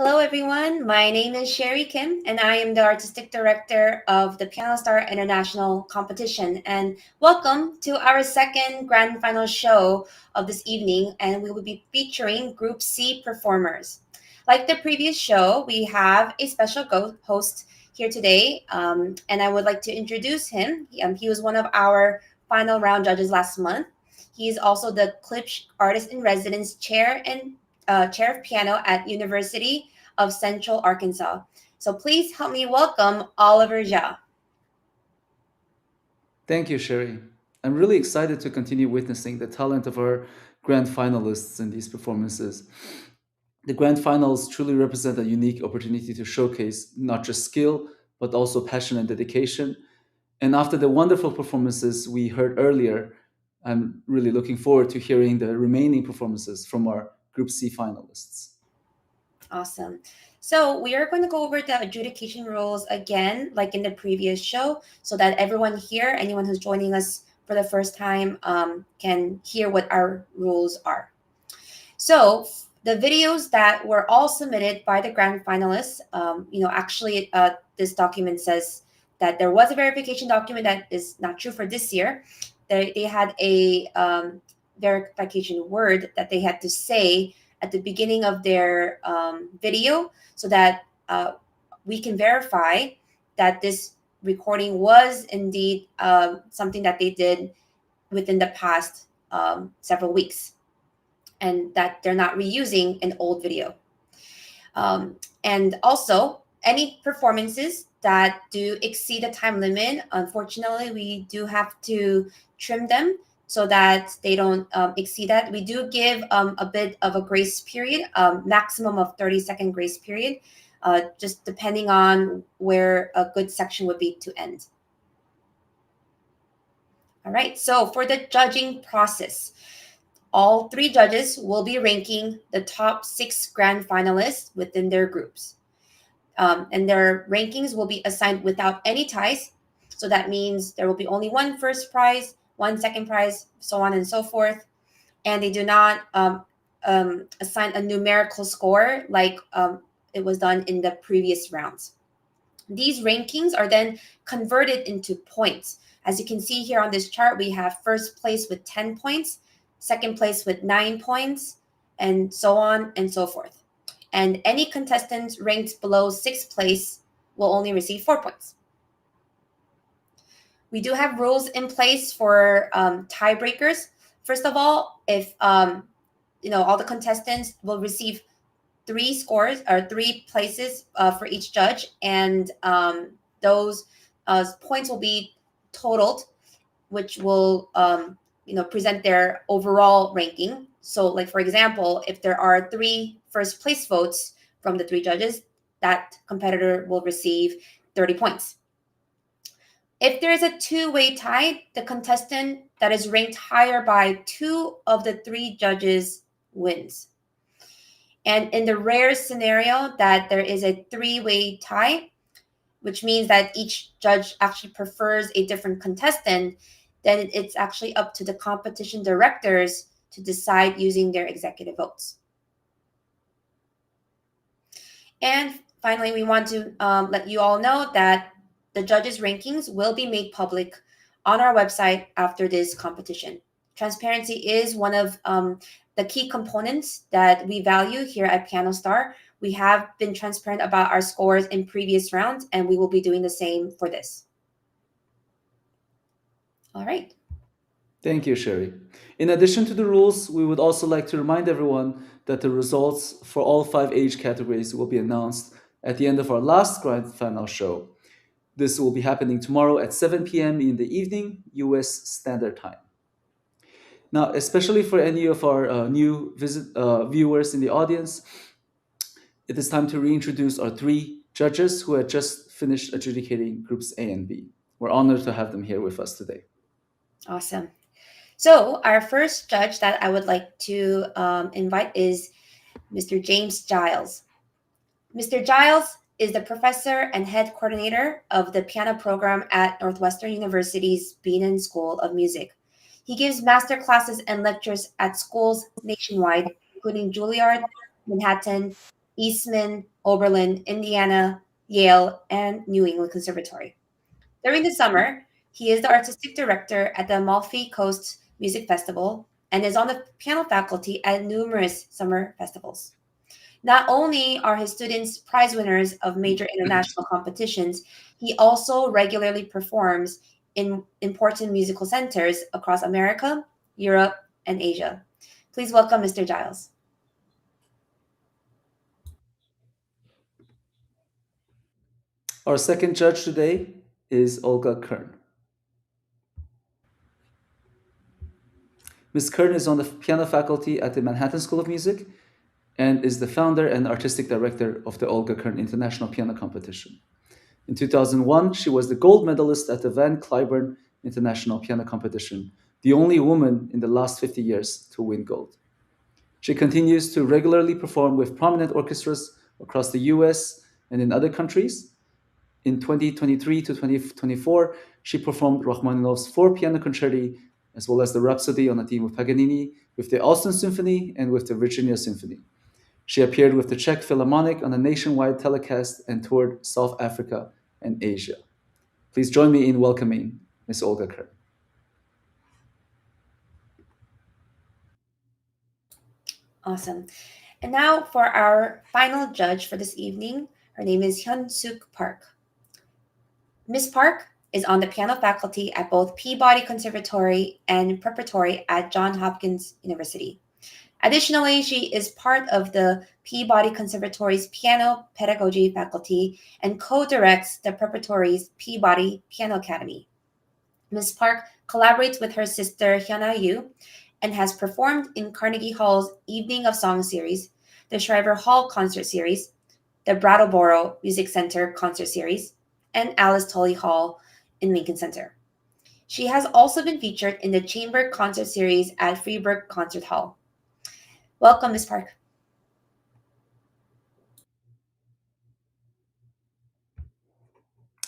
Hello, everyone. My name is Sherry Kim, and I am the Artistic Director of the Piano Star International Competition. And welcome to our second grand final show of this evening, and we will be featuring Group C performers. Like the previous show, we have a special host here today, and I would like to introduce him. He was one of our final round judges last month. He is also the Klipsch Artist in Residence Chair and Chair of Piano at University of Central Arkansas. So please help me welcome Oliver Jia. Thank you, Sherry. I'm really excited to continue witnessing the talent of our grand finalists in these performances. The grand finals truly represent a unique opportunity to showcase not just skill, but also passion and dedication. And after the wonderful performances we heard earlier, I'm really looking forward to hearing the remaining performances from our Group C finalists. Awesome. So we are going to go over the adjudication rules again, like in the previous show, so that everyone here, anyone who's joining us for the first time, can hear what our rules are. So the videos that were all submitted by the grand finalists, actually, this document says that there was a verification document that is not true for this year. They had a verification word that they had to say at the beginning of their video so that we can verify that this recording was indeed something that they did within the past several weeks, and that they're not reusing an old video. And also, any performances that do exceed the time limit, unfortunately, we do have to trim them so that they don't exceed that. We do give a bit of a grace period, maximum of 30-second grace period, just depending on where a good section would be to end. All right, so for the judging process, all three judges will be ranking the top 6 grand finalists within their groups. And their rankings will be assigned without any ties. So that means there will be only one first prize, one second prize, so on and so forth. And they do not assign a numerical score like it was done in the previous rounds. These rankings are then converted into points. As you can see here on this chart, we have first place with 10 points, second place with 9 points, and so on and so forth. And any contestants ranked below sixth place will only receive 4 points. We do have rules in place for tiebreakers. First of all, if all the contestants will receive 3 places for each judge, and those points will be totaled, which will present their overall ranking. So, like for example, if there are 3 first place votes from the 3 judges, that competitor will receive 30 points. If there is a two-way tie, the contestant that is ranked higher by 2 of the 3 judges wins. And in the rare scenario that there is a 3-way tie, which means that each judge actually prefers a different contestant, then it's actually up to the competition directors to decide using their executive votes. And finally, we want to let you all know that the judges' rankings will be made public on our website after this competition. Transparency is one of the key components that we value here at Piano Star. We have been transparent about our scores in previous rounds, and we will be doing the same for this. All right. Thank you, Sherry. In addition to the rules, we would also like to remind everyone that the results for all 5 age categories will be announced at the end of our last grand final show. This will be happening tomorrow at 7 p.m. in the evening, US Standard Time. Now, especially for any of our new viewers in the audience, it is time to reintroduce our 3 judges who had just finished adjudicating groups A and B. We're honored to have them here with us today. Awesome. So our first judge that I would like to invite is Mr. James Giles. Mr. Giles is the professor and head coordinator of the piano program at Northwestern University's Bienen School of Music. He gives master classes and lectures at schools nationwide, including Juilliard, Manhattan, Eastman, Oberlin, Indiana, Yale, and New England Conservatory. During the summer, he is the artistic director at the Amalfi Coast Music Festival and is on the piano faculty at numerous summer festivals. Not only are his students prize winners of major international competitions, he also regularly performs in important musical centers across America, Europe, and Asia. Please welcome Mr. Giles. Our second judge today is Olga Kern. Ms. Kern is on the piano faculty at the Manhattan School of Music and is the founder and artistic director of the Olga Kern International Piano Competition. In 2001, she was the gold medalist at the Van Cliburn International Piano Competition, the only woman in the last 50 years to win gold. She continues to regularly perform with prominent orchestras across the US and in other countries. In 2023 to 2024, she performed Rachmaninoff's 4 piano concerti, as well as the Rhapsody on a theme of Paganini, with the Austin Symphony and with the Virginia Symphony. She appeared with the Czech Philharmonic on a nationwide telecast and toured South Africa and Asia. Please join me in welcoming Ms. Olga Kern. Awesome. And now for our final judge for this evening. Her name is Hyun Sook-Park. Ms. Park is on the piano faculty at both Peabody Conservatory and Preparatory at Johns Hopkins University. Additionally, she is part of the Peabody Conservatory's piano pedagogy faculty and co-directs the Preparatory's Peabody Piano Academy. Ms. Park collaborates with her sister Hyuna Yu and has performed in Carnegie Hall's Evening of Song series, the Shriver Hall Concert Series, the Brattleboro Music Center Concert Series, and Alice Tully Hall in Lincoln Center. She has also been featured in the Chamber Concert Series at Freeburg Concert Hall. Welcome, Ms. Park.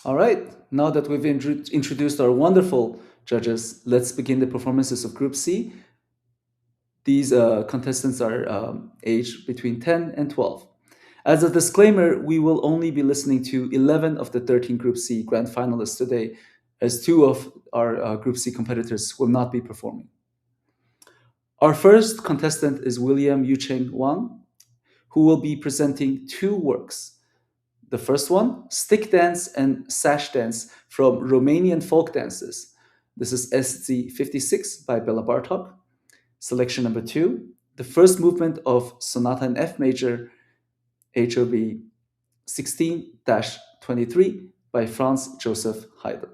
All right, now that we've introduced our wonderful judges, let's begin the performances of Group C. These contestants are aged between 10 and 12. As a disclaimer, we will only be listening to 11 of the 13 Group C grand finalists today, as two of our Group C competitors will not be performing. Our first contestant is William Yucheng Wang, who will be presenting two works. The first one, Stick Dance and Sash Dance from Romanian Folk Dances. This is SZ56 by Bela Bartok. Selection number 2, the first movement of Sonata in F major, HOB 16-23 by Franz Joseph Haydn.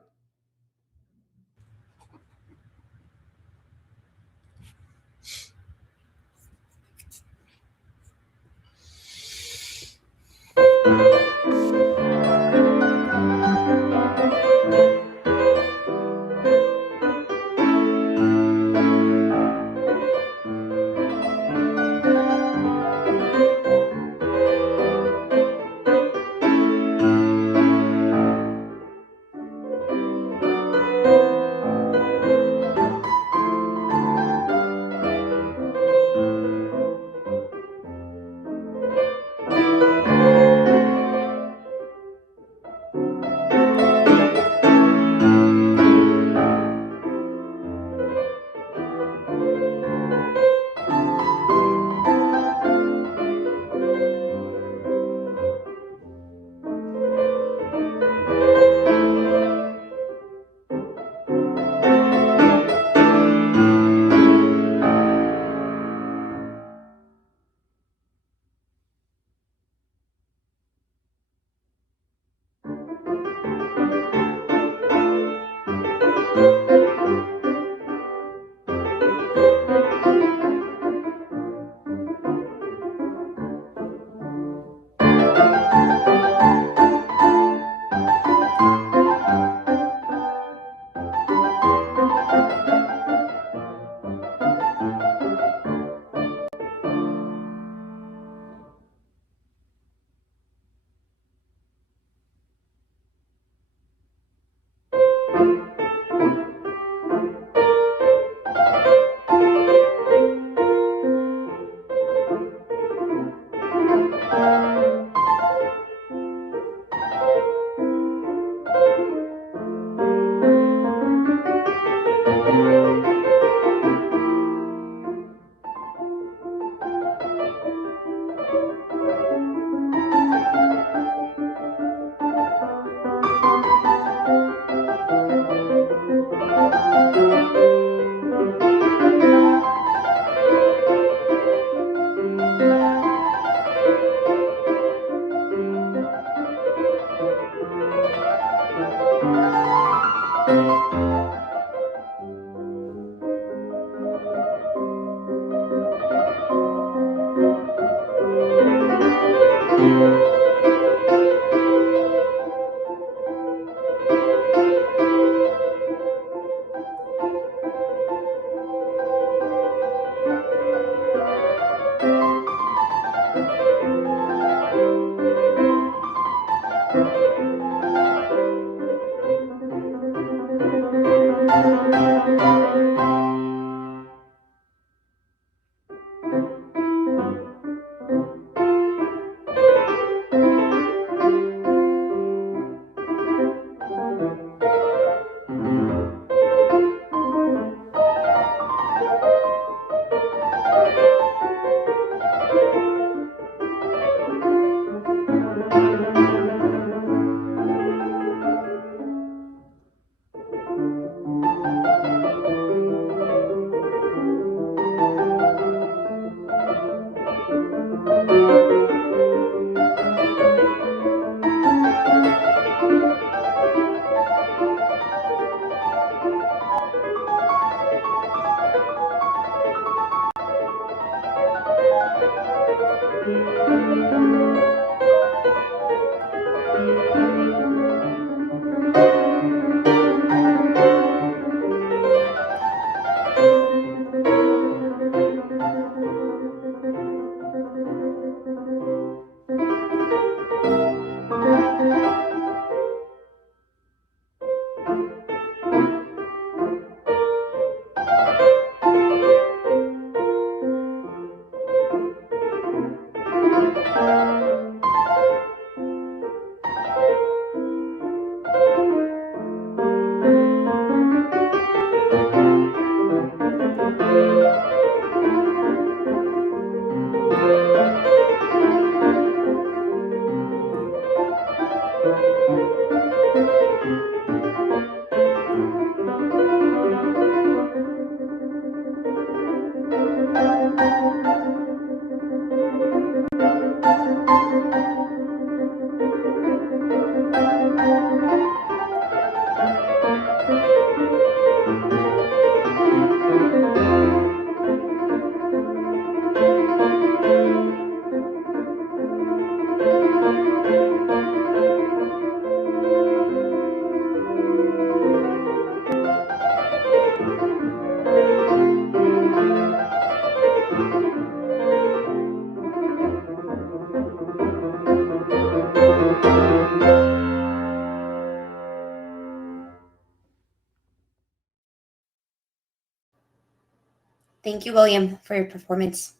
Thank you, William, for your performance.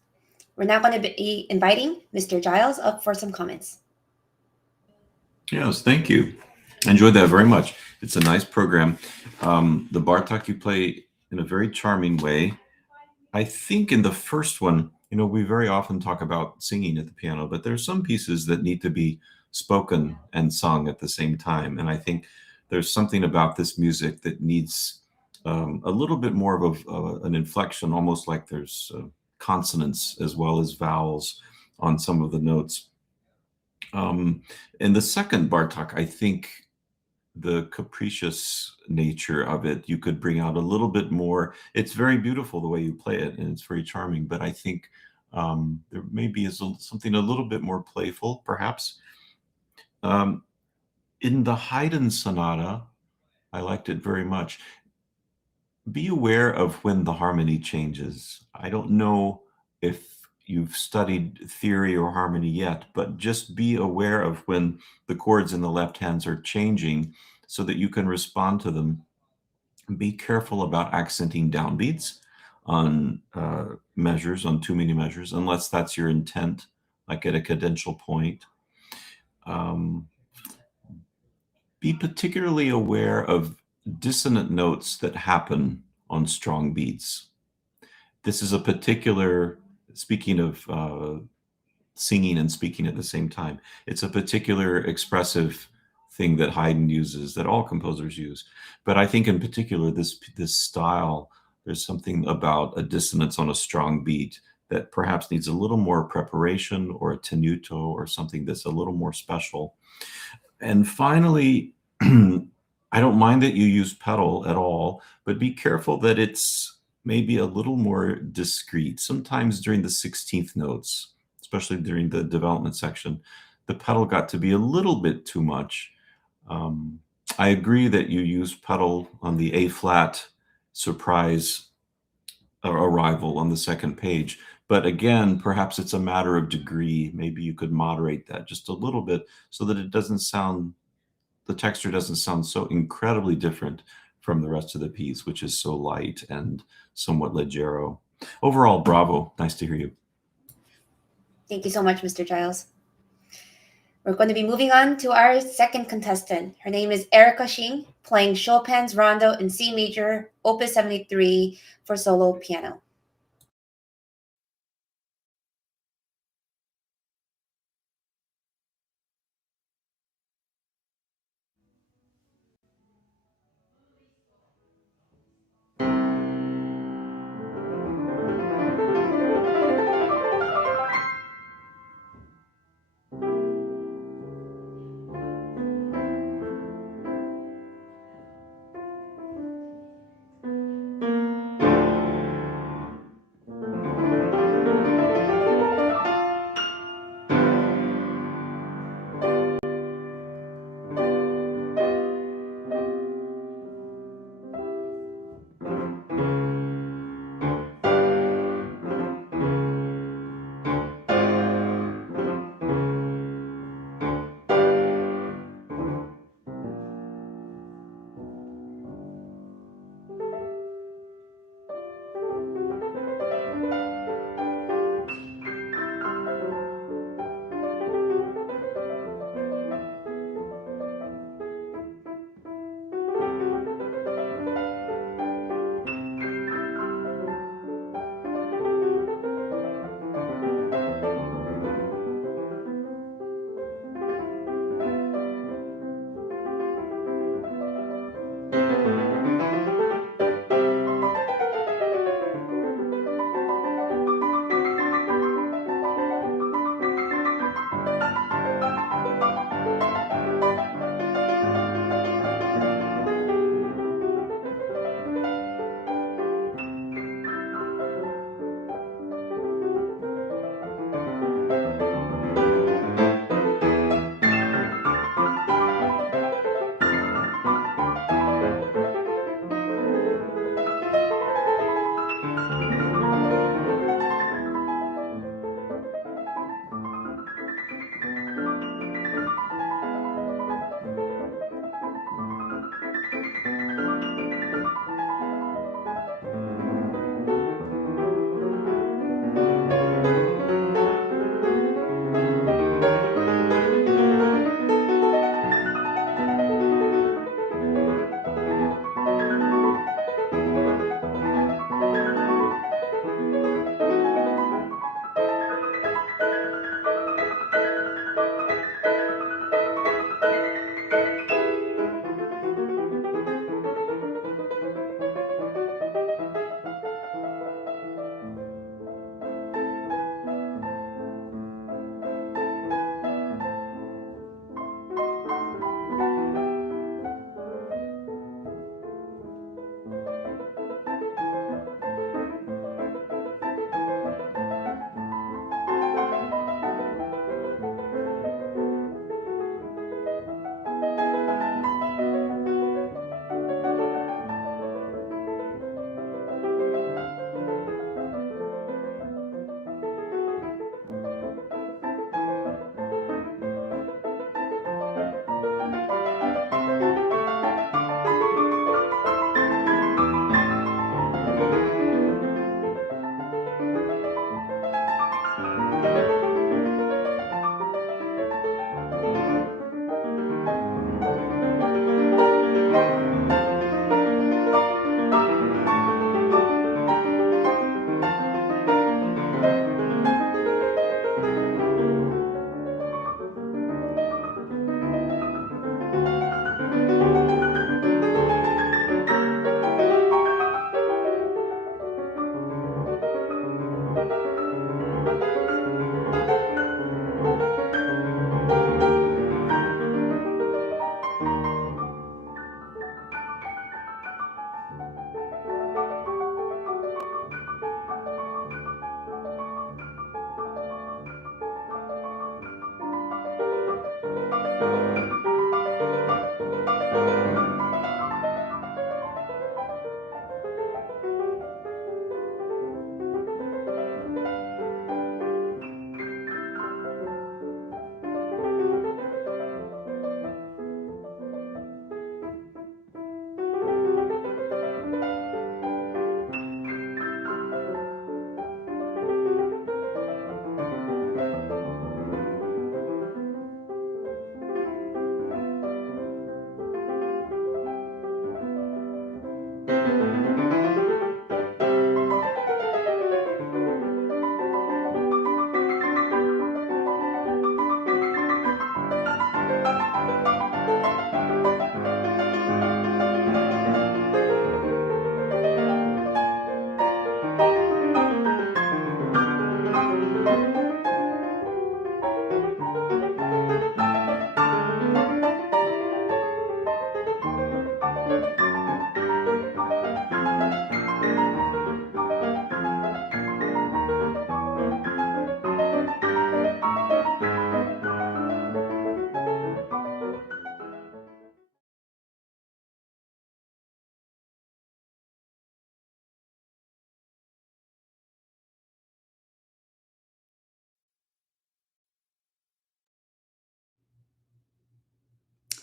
We're now going to be inviting Mr. Giles up for some comments. Yes, thank you. I enjoyed that very much. It's a nice program. The Bartok you play in a very charming way. I think in the first one, we very often talk about singing at the piano, but there's some pieces that need to be spoken and sung at the same time. And I think there's something about this music that needs a little bit more of an inflection, almost like there's consonants as well as vowels on some of the notes. In the second Bartok, I think the capricious nature of it, you could bring out a little bit more. It's very beautiful the way you play it, and it's very charming. But I think there maybe is something a little bit more playful, perhaps. Um, in the Haydn Sonata, I liked it very much. Be aware of when the harmony changes. I don't know if you've studied theory or harmony yet, but just be aware of when the chords in the left hands are changing so that you can respond to them. Be careful about accenting downbeats on measures, on too many measures, unless that's your intent, like at a cadential point. Be particularly aware of dissonant notes that happen on strong beats. This is a particular, speaking of singing and speaking at the same time, it's a particular expressive thing that Haydn uses, that all composers use. But I think in particular, this style, there's something about a dissonance on a strong beat that perhaps needs a little more preparation, or a tenuto, or something that's a little more special. And finally, I don't mind that you use pedal at all, but be careful that it's maybe a little more discreet. Sometimes during the 16th notes, especially during the development section, the pedal got to be a little bit too much. I agree that you use pedal on the A flat surprise arrival on the second page. But again, perhaps it's a matter of degree. Maybe you could moderate that just a little bit so that it doesn't sound, the texture doesn't sound so incredibly different from the rest of the piece, which is so light and somewhat leggero. Overall, bravo. Nice to hear you. Thank you so much, Mr. Giles. We're going to be moving on to our second contestant. Her name is Erica Xing, playing Chopin's Rondo in C major, Opus 73 for solo piano.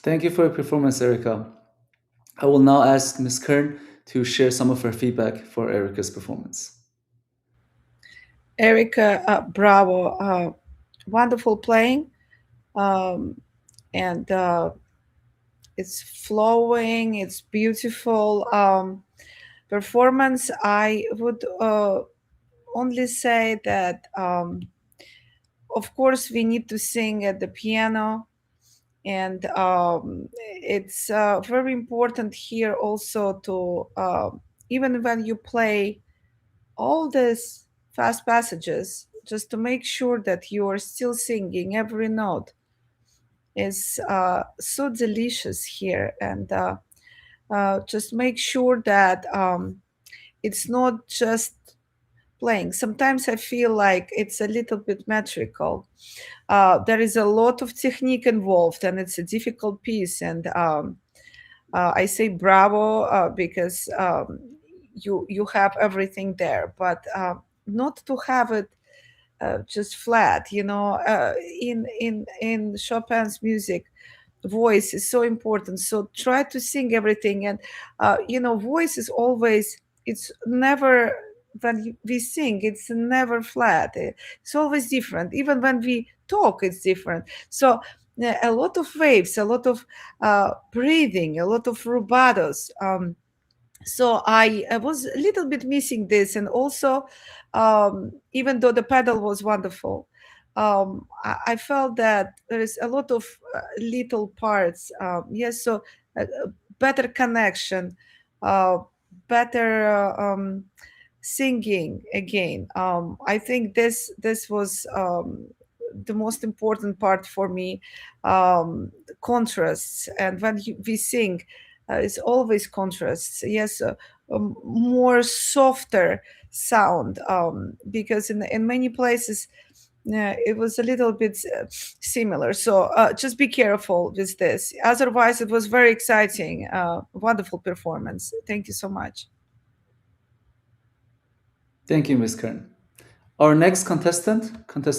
Thank you for your performance, Erica. I will now ask Ms. Kern to share some of her feedback for Erica's performance. Erica, bravo. Wonderful playing. And it's flowing, it's beautiful. Performance, I would only say that, of course, we need to sing at the piano. And it's very important here also to, even when you play all these fast passages, just to make sure that you are still singing every note is so delicious here. And just make sure that it's not just playing. Sometimes I feel like it's a little bit metrical. There is a lot of technique involved, and it's a difficult piece. And I say bravo because you have everything there, but not to have it just flat. In Chopin's music, voice is so important. So try to sing everything, and voice is always. It's never when we sing. It's never flat. It's always different. Even when we talk, it's different. So a lot of waves, a lot of breathing, a lot of rubatos. So I was a little bit missing this, and also even though the pedal was wonderful, I felt that there is a lot of little parts. Yes, so better connection, uh, better singing again. I think this was the most important part for me. Contrasts, and when we sing, it's always contrasts. Yes, more softer sound, because in many places it was a little bit similar. So just be careful with this. Otherwise, it was very exciting, wonderful performance. Thank you so much. Thank you, Ms. Kern. Our next contestant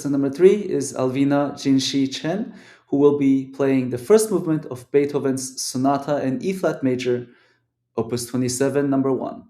number 3, is Alvina Jinshi Chen, who will be playing the first movement of Beethoven's Sonata in E flat major, Opus 27, number 1.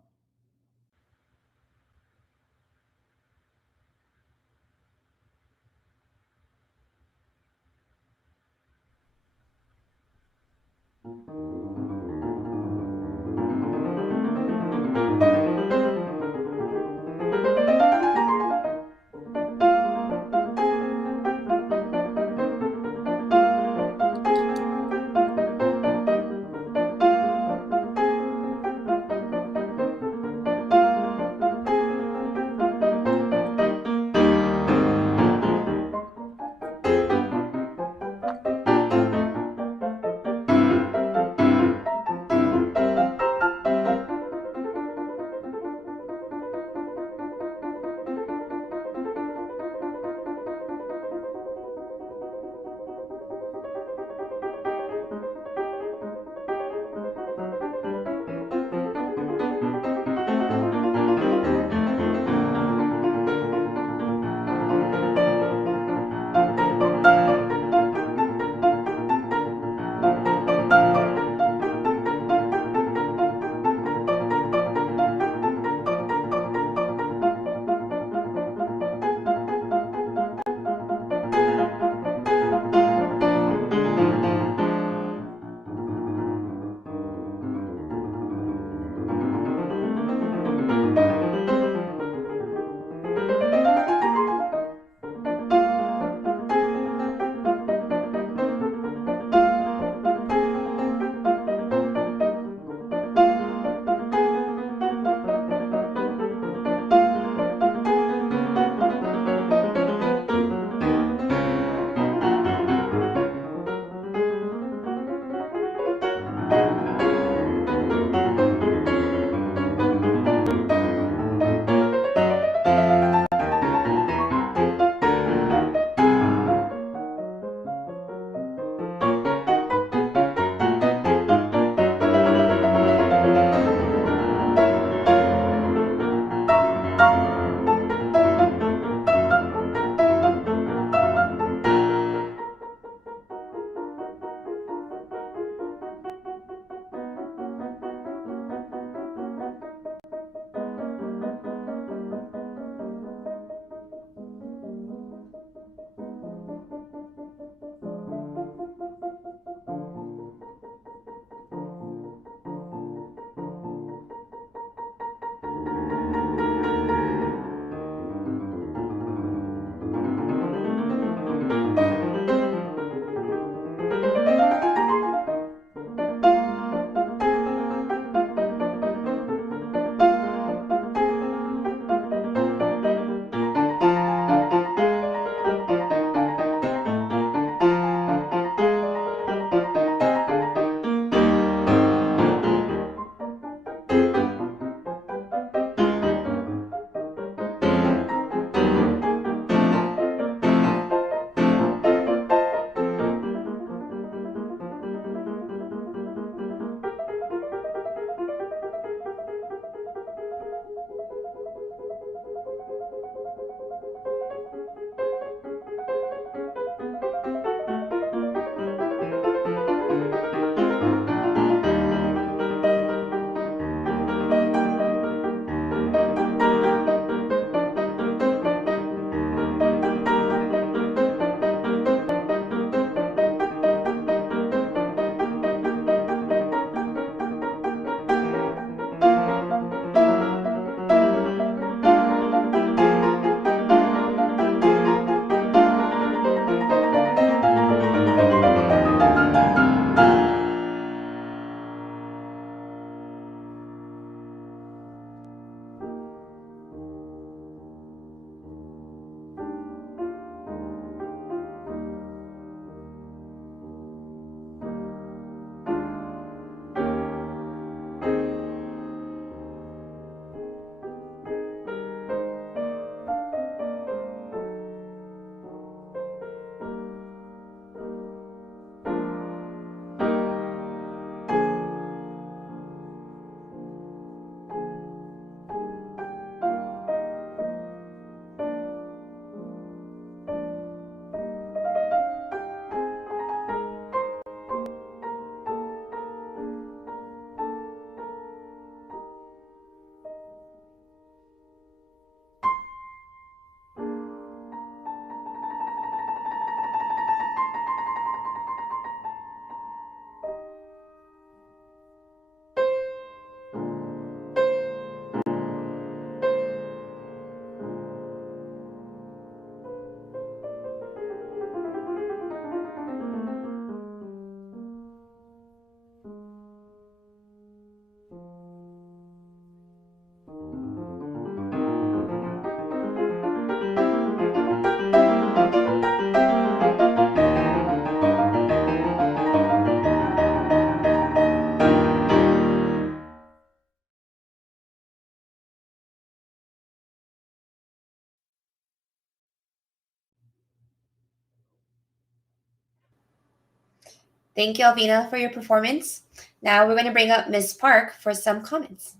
Thank you, Alvina, for your performance. Now we're going to bring up Ms. Park for some comments.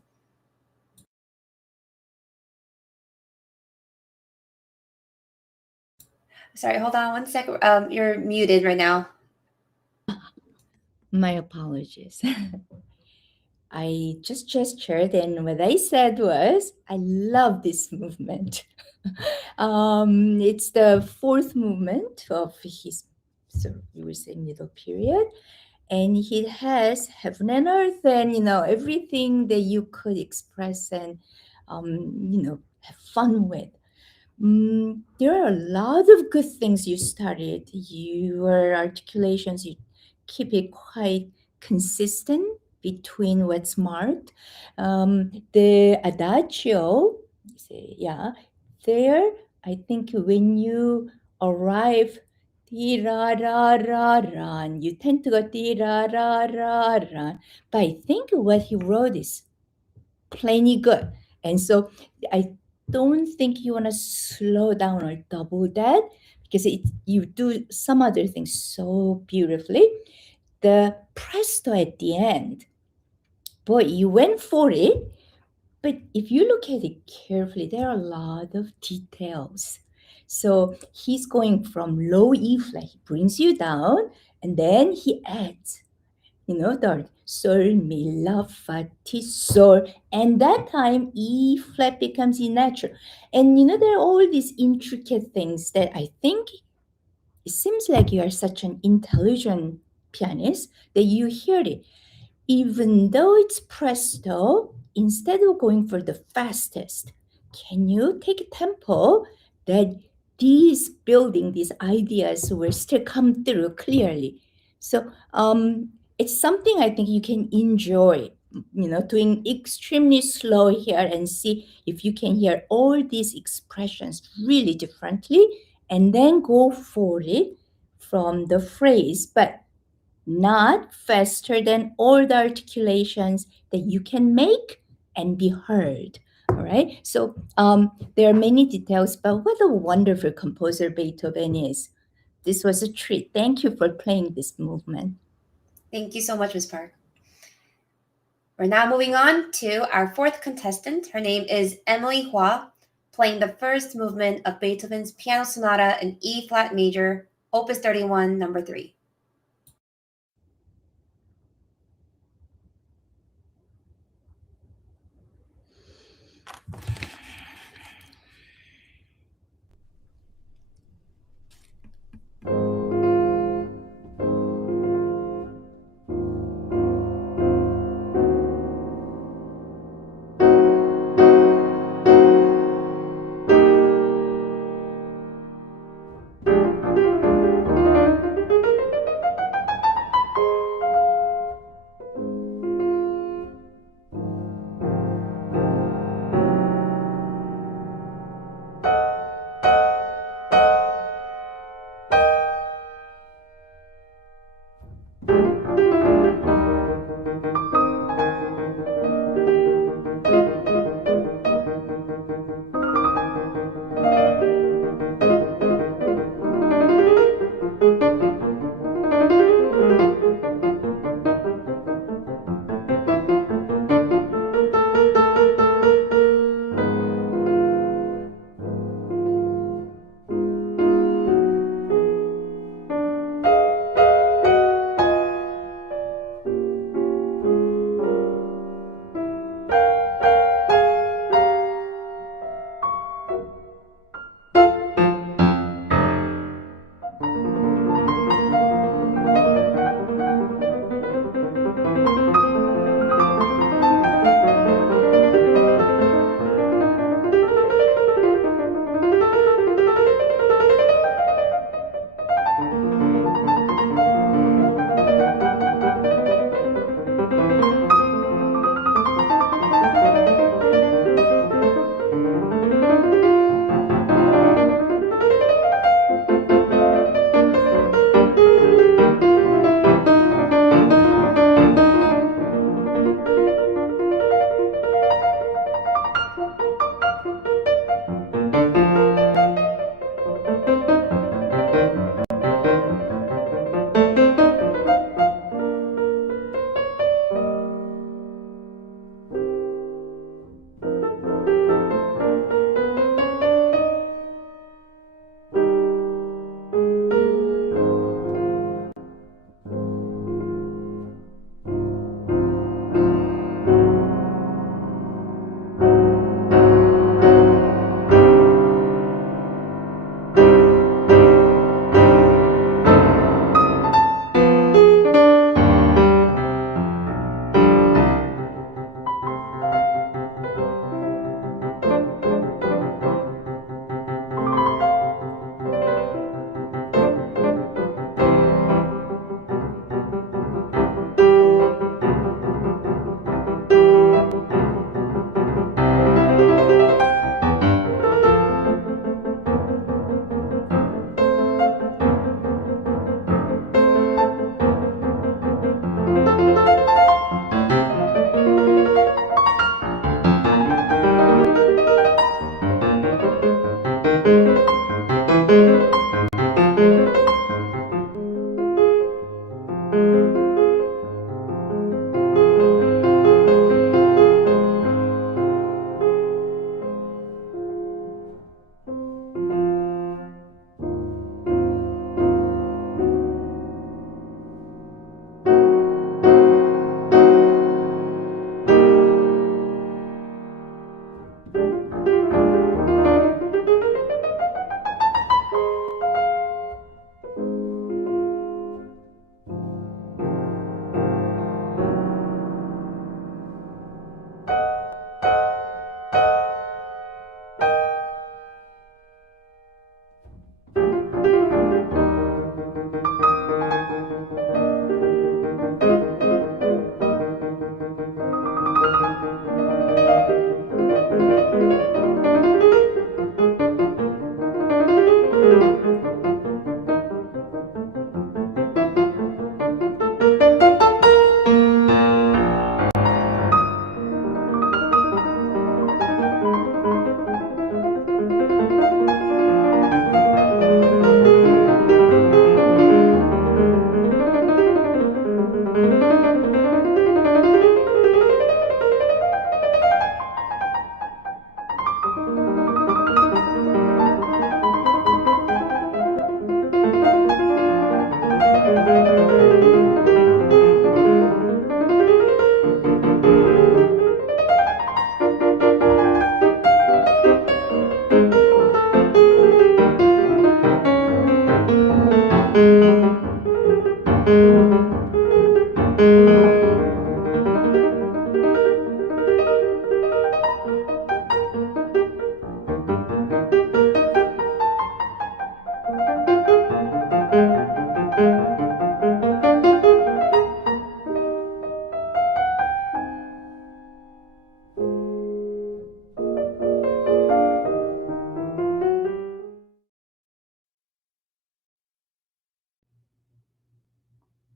Sorry, hold on one second. You're muted right now. My apologies. I just gestured, and what I said was, I love this movement. It's the fourth movement of his, so you would say, middle period, and it has heaven and earth, and everything that you could express and have fun with. There are a lot of good things you started. Your articulations, you keep it quite consistent between what's marked. The adagio, there, I think when you arrive, ti ra ra ra ra, you tend to go ti ra ra ra ra. But I think what he wrote is plenty good. And so I don't think you want to slow down or double that, because you do some other things so beautifully. The presto at the end, boy, you went for it, but if you look at it carefully, there are a lot of details. So he's going from low E flat, he brings you down, and then he adds, the sol, mi, la, fa, ti, sol, and that time E flat becomes E natural. And there are all these intricate things that I think it seems like you are such an intelligent pianist that you hear it. Even though it's presto, instead of going for the fastest, can you take a tempo that these ideas will still come through clearly? So it's something I think you can enjoy, doing extremely slow here and see if you can hear all these expressions really differently, and then go for it from the phrase, but not faster than all the articulations that you can make and be heard. All right. So there are many details, but what a wonderful composer Beethoven is. This was a treat. Thank you for playing this movement. Thank you so much, Ms. Park. We're now moving on to our fourth contestant. Her name is Emily Hua, playing the first movement of Beethoven's Piano Sonata in E flat major, Opus 31, number 3.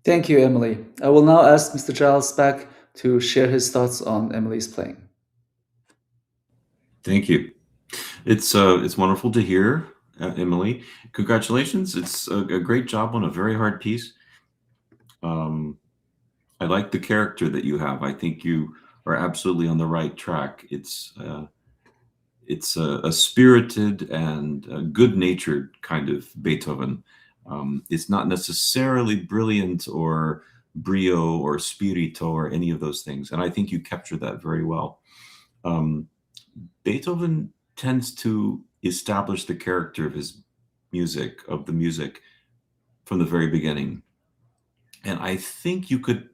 Thank you, Emily. I will now ask Mr. Giles back to share his thoughts on Emily's playing. Thank you. It's wonderful to hear, Emily. Congratulations. It's a great job on a very hard piece. I like the character that you have. I think you are absolutely on the right track. It's a spirited and good-natured kind of Beethoven. It's not necessarily brilliant or brio or spirito or any of those things. And I think you captured that very well. Beethoven tends to establish the character of his music, of the music, from the very beginning. And I think you could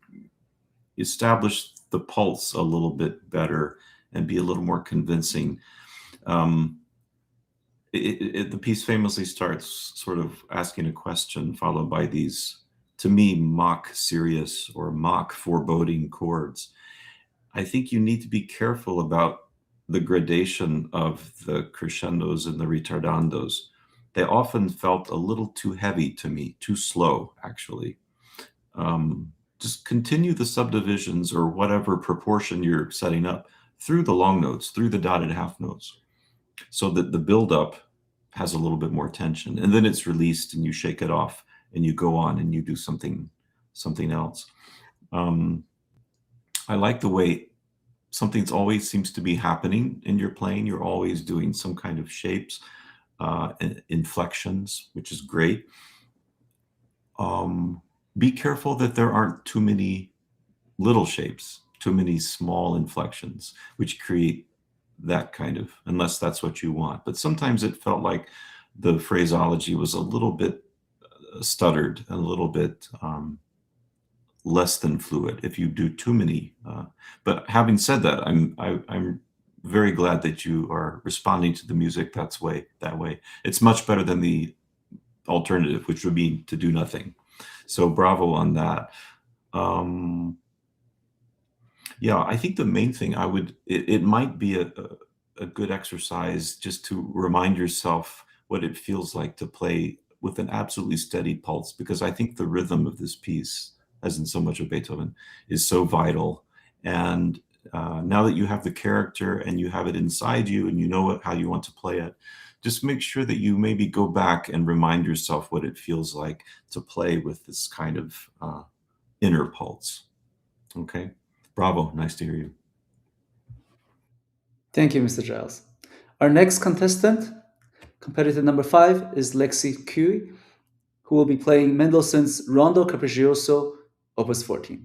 establish the pulse a little bit better and be a little more convincing. The piece famously starts sort of asking a question, followed by these, to me, mock serious or mock foreboding chords. I think you need to be careful about the gradation of the crescendos and the ritardandos. They often felt a little too heavy to me, too slow, actually. Just continue the subdivisions or whatever proportion you're setting up through the long notes, through the dotted half notes, so that the buildup has a little bit more tension, and then it's released and you shake it off and you go on and you do something else. I like the way something's always seems to be happening in your playing. You're always doing some kind of shapes, inflections, which is great. Be careful that there aren't too many little shapes, too many small inflections, which create that kind of, unless that's what you want. But sometimes it felt like the phraseology was a little bit stuttered, a little bit less than fluid if you do too many. But having said that, I'm very glad that you are responding to the music that way. It's much better than the alternative, which would be to do nothing. So bravo on that. Yeah, I think the main thing it might be a good exercise just to remind yourself what it feels like to play with an absolutely steady pulse, because I think the rhythm of this piece, as in so much of Beethoven, is so vital. And now that you have the character and you have it inside you and you know how you want to play it, just make sure that you maybe go back and remind yourself what it feels like to play with this kind of inner pulse. Okay? Bravo. Nice to hear you. Thank you, Mr. Giles. Our next contestant, competitor number 5, is Lexi Kui, who will be playing Mendelssohn's Rondo Capriccioso, Opus 14.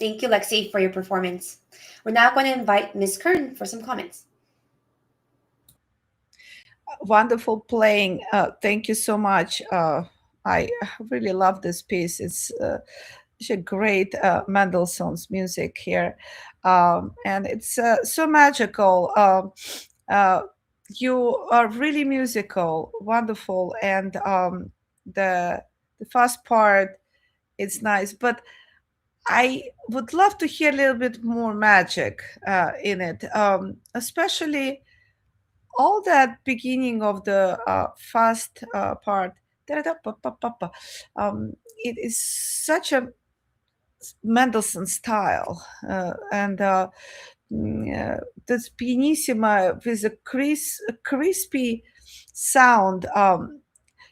Thank you, Lexi, for your performance. We're now going to invite Miss Kern for some comments. Wonderful playing. Thank you so much. I really love this piece. It's such a great Mendelssohn's music here. And it's so magical. You are really musical, wonderful. And the first part, it's nice. But I would love to hear a little bit more magic in it, especially all that beginning of the fast part. It is such a Mendelssohn style, and this pianissima with a crispy sound.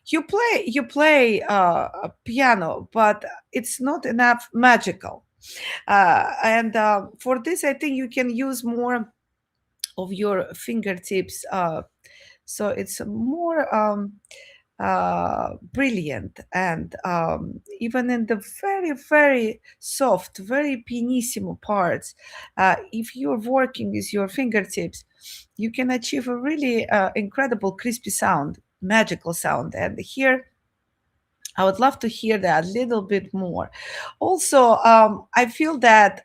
You play a piano, but it's not enough magical. And for this, I think you can use more of your fingertips, so it's more brilliant. And even in the very, very soft, very pianissimo parts, if you're working with your fingertips, you can achieve a really incredible crispy sound, magical sound. And here I would love to hear that a little bit more. Also, I feel that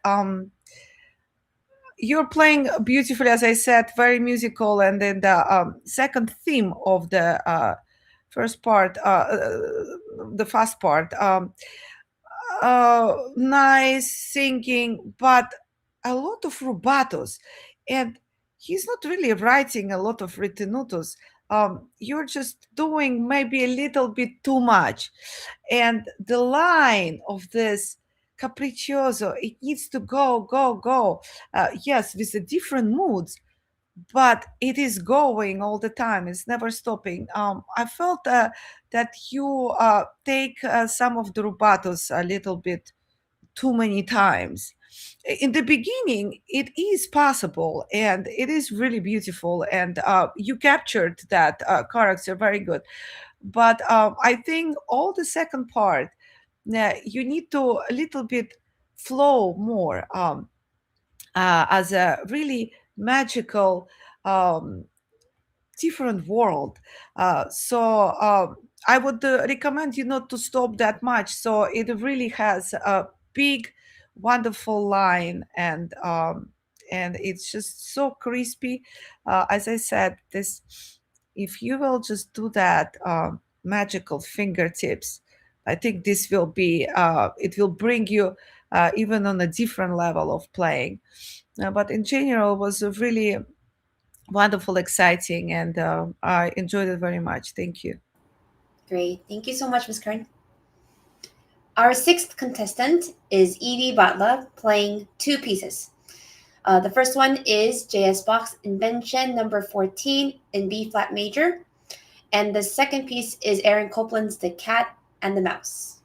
you're playing beautifully, as I said, very musical, and then the second theme of the first part, the fast part, nice singing, but a lot of rubatos, and he's not really writing a lot of ritenutos. You're just doing maybe a little bit too much, and the line of this capriccioso, it needs to go, go, go. Yes, with the different moods, but it is going all the time. It's never stopping. I felt that you take some of the rubatos a little bit too many times. In the beginning, it is possible, and it is really beautiful, and you captured that character very good. But I think all the second part, you need to a little bit flow more, as a really magical, um, different world. So I would recommend you not to stop that much. So it really has a big, wonderful line, and it's just so crispy. As I said, this, if you will just do that, magical fingertips, I think this will be it will bring you even on a different level of playing. But in general, it was a really wonderful, exciting, and I enjoyed it very much. Thank you. Great. Thank you so much, Ms. Kern. Our sixth contestant is Evie Batla playing two pieces. The first one is J.S. Bach's Invention number 14 in B flat major. And the second piece is Aaron Copland's The Cat and the Mouse.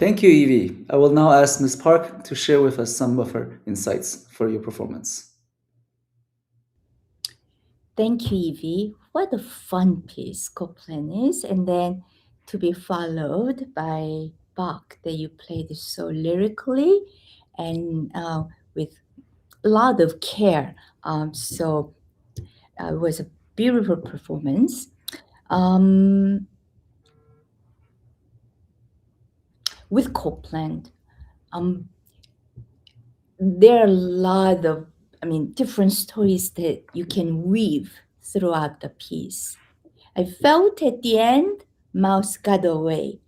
Thank you, Evie. I will now ask Ms. Park to share with us some of her insights for your performance. Thank you, Evie. What a fun piece Copland is. And then to be followed by Bach that you played so lyrically and with a lot of care. So it was a beautiful performance. With Copland, there are a lot of, different stories that you can weave throughout the piece. I felt at the end, Mouse got away.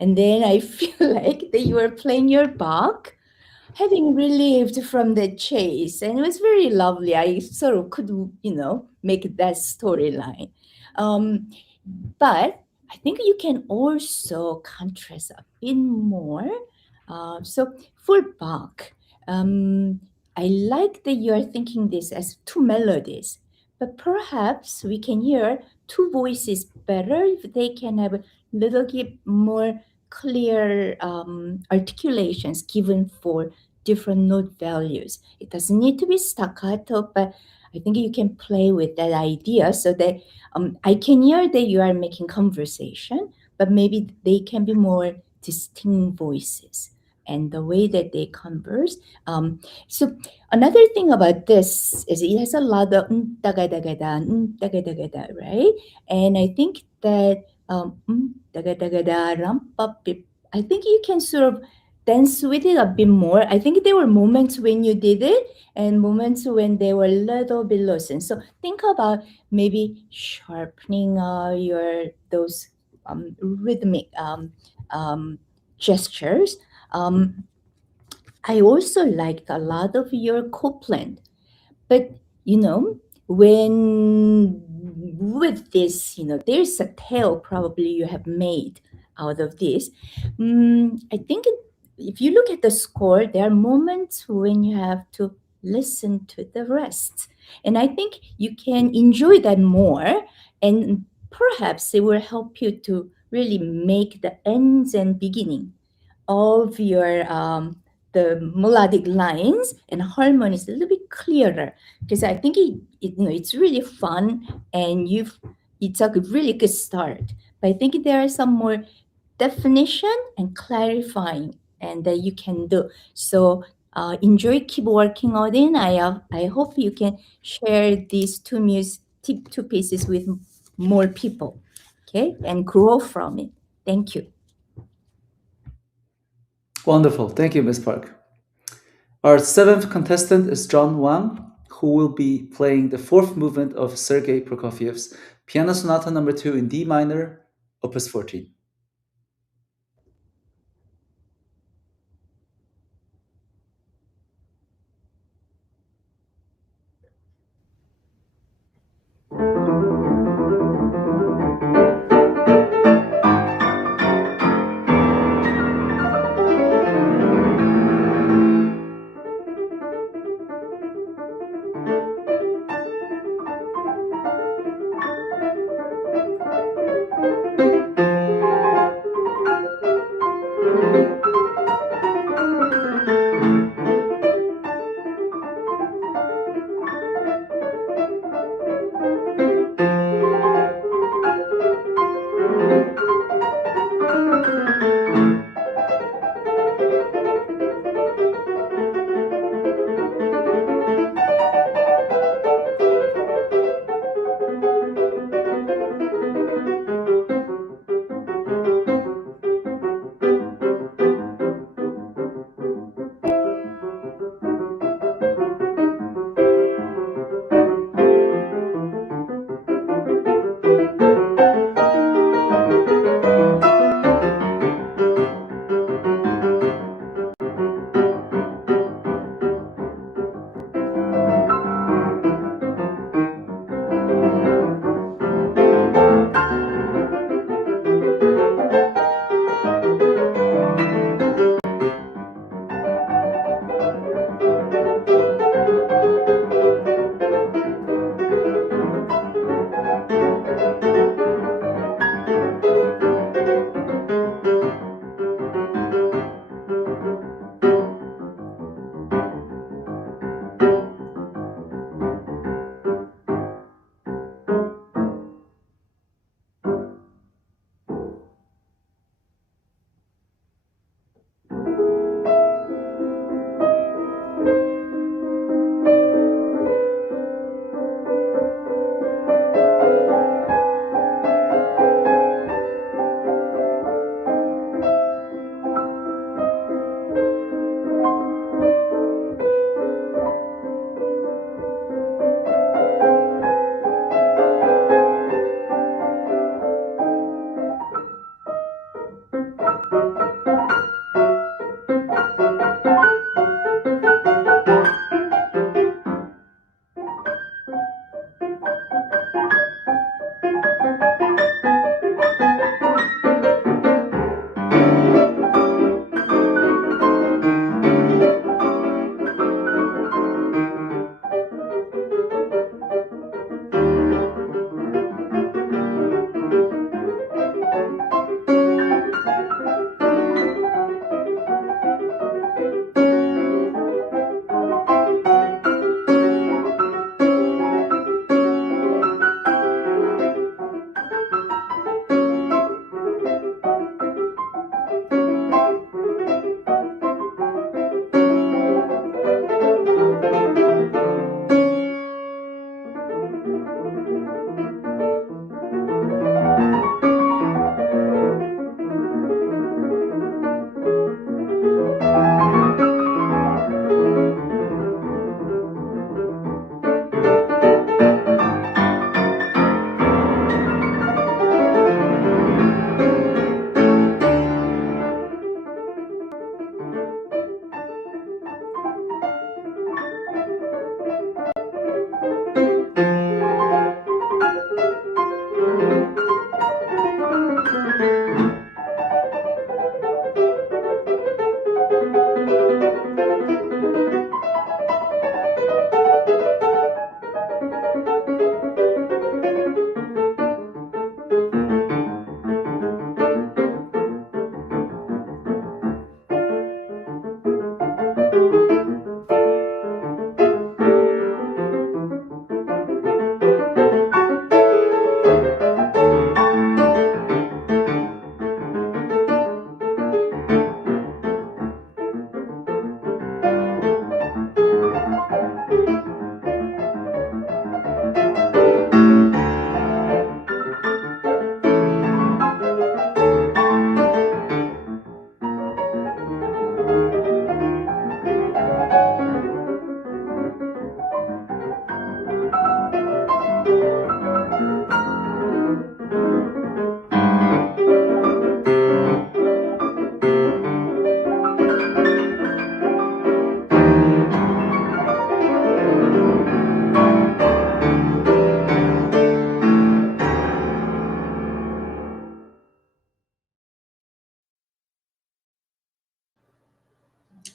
And then I feel like that you were playing your Bach, having relieved from the chase. And it was very lovely. I sort of could, make that storyline. But I think you can also contrast a bit more. So for Bach, I like that you are thinking this as two melodies, but perhaps we can hear two voices better if they can have a little bit more clear articulations given for different note values. It doesn't need to be staccato, but I think you can play with that idea so that I can hear that you are making conversation, but maybe they can be more distinct voices and the way that they converse. So another thing about this is it has a lot of daga daga da, daga daga da, right? And I think that daga daga da, ram pa pip. I think you can sort of dance with it a bit more. I think there were moments when you did it and moments when they were a little bit loosened. So think about maybe sharpening your those rhythmic gestures. I also liked a lot of your Copland, but when with this, there's a tale probably you have made out of this. I think if you look at the score, there are moments when you have to listen to the rest. And I think you can enjoy that more. And perhaps it will help you to really make the ends and beginning of your the melodic lines and harmonies a little bit clearer, because I think it's really fun and it's a really good start. But I think there are some more definition and clarifying and that you can do. So enjoy, keep working on it. I hope you can share these two pieces with more people, okay, and grow from it. Thank you. Wonderful. Thank you, Ms. Park. Our seventh contestant is John Wang, who will be playing the fourth movement of Sergei Prokofiev's Piano Sonata No. 2 in D minor, Opus 14.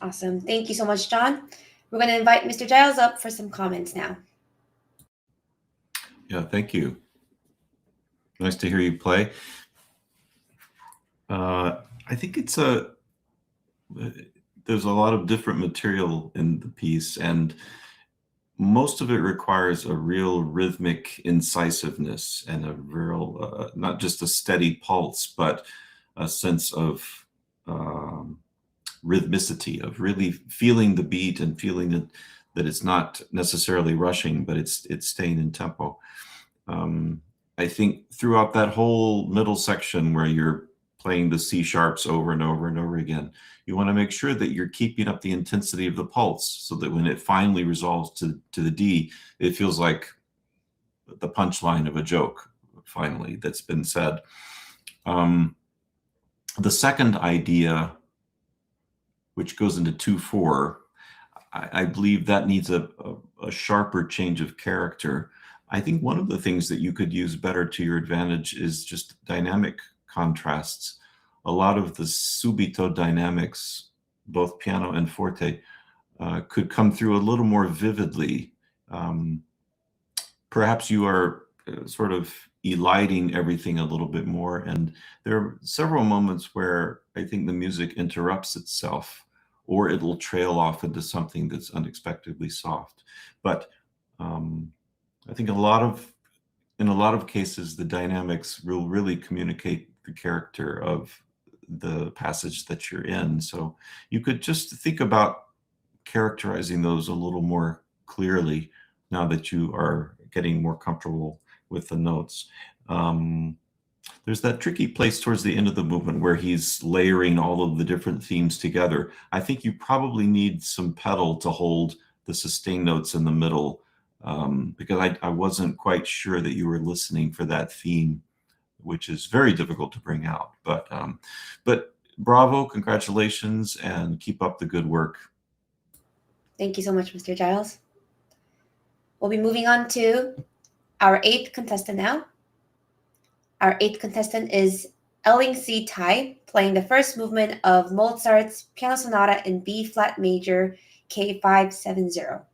Awesome. Thank you so much, John. We're going to invite Mr. Giles up for some comments now. Yeah, thank you. Nice to hear you play. I think there's a lot of different material in the piece, and most of it requires a real rhythmic incisiveness and a real, not just a steady pulse, but a sense of rhythmicity, of really feeling the beat and feeling that it's not necessarily rushing, but it's staying in tempo. I think throughout that whole middle section where you're playing the C sharps over and over and over again, you want to make sure that you're keeping up the intensity of the pulse so that when it finally resolves to the D, it feels like the punchline of a joke, finally, that's been said. The second idea, which goes into 2/4, I believe that needs a sharper change of character. I think one of the things that you could use better to your advantage is just dynamic contrasts. A lot of the subito dynamics, both piano and forte, could come through a little more vividly. Perhaps you are sort of eliding everything a little bit more, and there are several moments where I think the music interrupts itself, or it'll trail off into something that's unexpectedly soft. But I think in a lot of cases, the dynamics will really communicate the character of the passage that you're in. So you could just think about characterizing those a little more clearly now that you are getting more comfortable with the notes. There's that tricky place towards the end of the movement where he's layering all of the different themes together. I think you probably need some pedal to hold the sustained notes in the middle, because I wasn't quite sure that you were listening for that theme, which is very difficult to bring out. But bravo, congratulations, and keep up the good work. Thank you so much, Mr. Giles. We'll be moving on to our 8th contestant now. Our 8th contestant is Ellingsie Tai, playing the first movement of Mozart's Piano Sonata in B flat major, K570.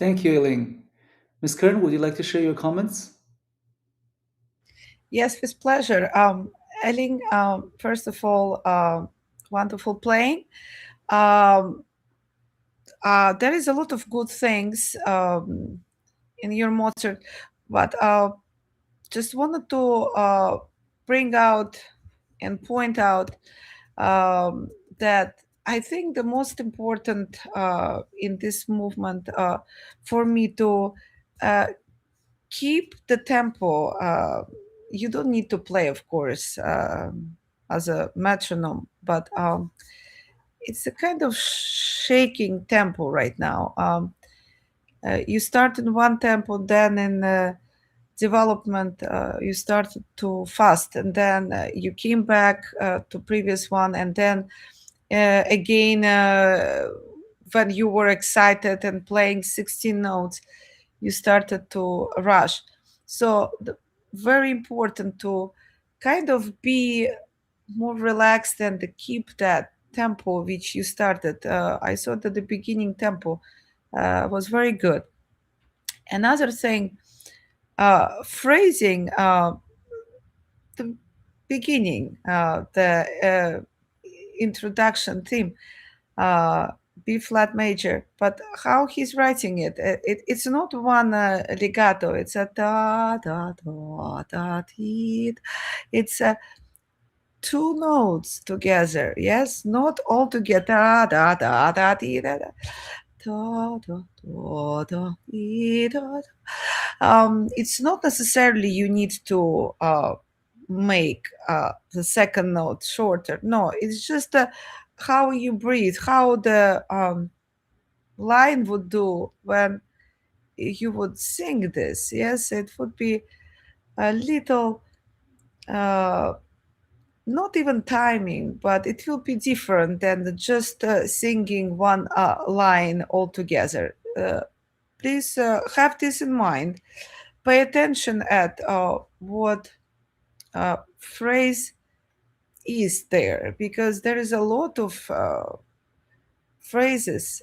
Thank you, Eileen. Ms. Kern, would you like to share your comments? Yes, with pleasure. Ellen, first of all, wonderful playing. There is a lot of good things in your Mozart, but just wanted to bring out and point out that I think the most important in this movement for me to keep the tempo. You don't need to play, of course, as a metronome, but it's a kind of shaking tempo right now. You start in one tempo, then in development you started too fast, and then you came back to previous one, and then again when you were excited and playing 16 notes, you started to rush. So very important to kind of be more relaxed and keep that tempo which you started. I thought that the beginning tempo was very good. Another thing, phrasing, the beginning, the introduction theme, B flat major, but how he's writing it, it's not one legato, it's a da da da da dee. It's two notes together, yes, not all together, da da da da dee da da. Da, da, da, da, dee, da, da. It's not necessarily you need to make the second note shorter. No, it's just how you breathe, how the line would do when you would sing this. Yes, it would be a little, not even timing, but it will be different than just singing one line altogether. Please have this in mind. Pay attention at what phrase is there, because there is a lot of phrases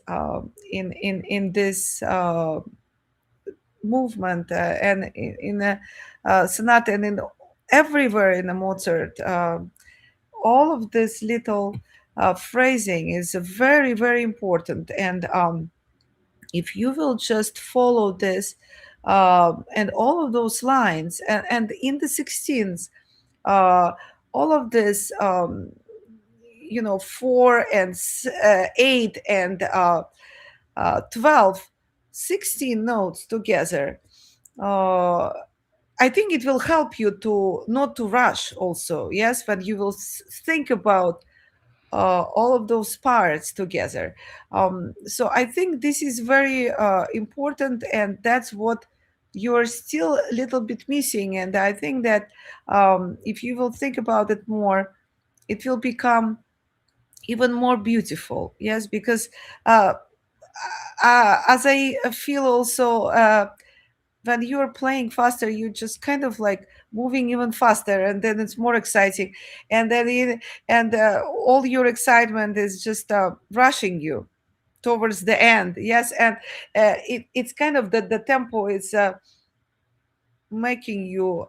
in this movement and in a sonata and in everywhere in the Mozart. All of this little phrasing is very, very important. And if you will just follow this and all of those lines, and in the 16th, all of this, 4 and 8 and 12, 16 notes together, I think it will help you to not to rush also, yes, when you will think about all of those parts together. So I think this is very important, and that's what you're still a little bit missing. And I think that if you will think about it more, it will become even more beautiful. Yes, because as I feel also, when you're playing faster, you just kind of like moving even faster, and then it's more exciting, and then all your excitement is just rushing you towards the end. Yes, and it's kind of the tempo is making you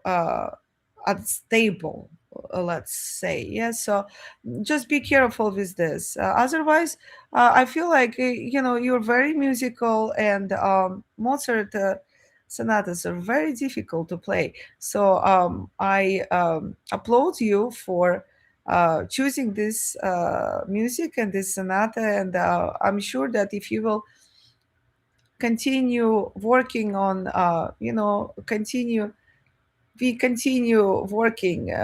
unstable, let's say. Yes, so just be careful with this. Otherwise, I feel like you're very musical, and Mozart sonatas are very difficult to play. So I applaud you for choosing this music and this sonata, and I'm sure that if you will continue working on, we continue working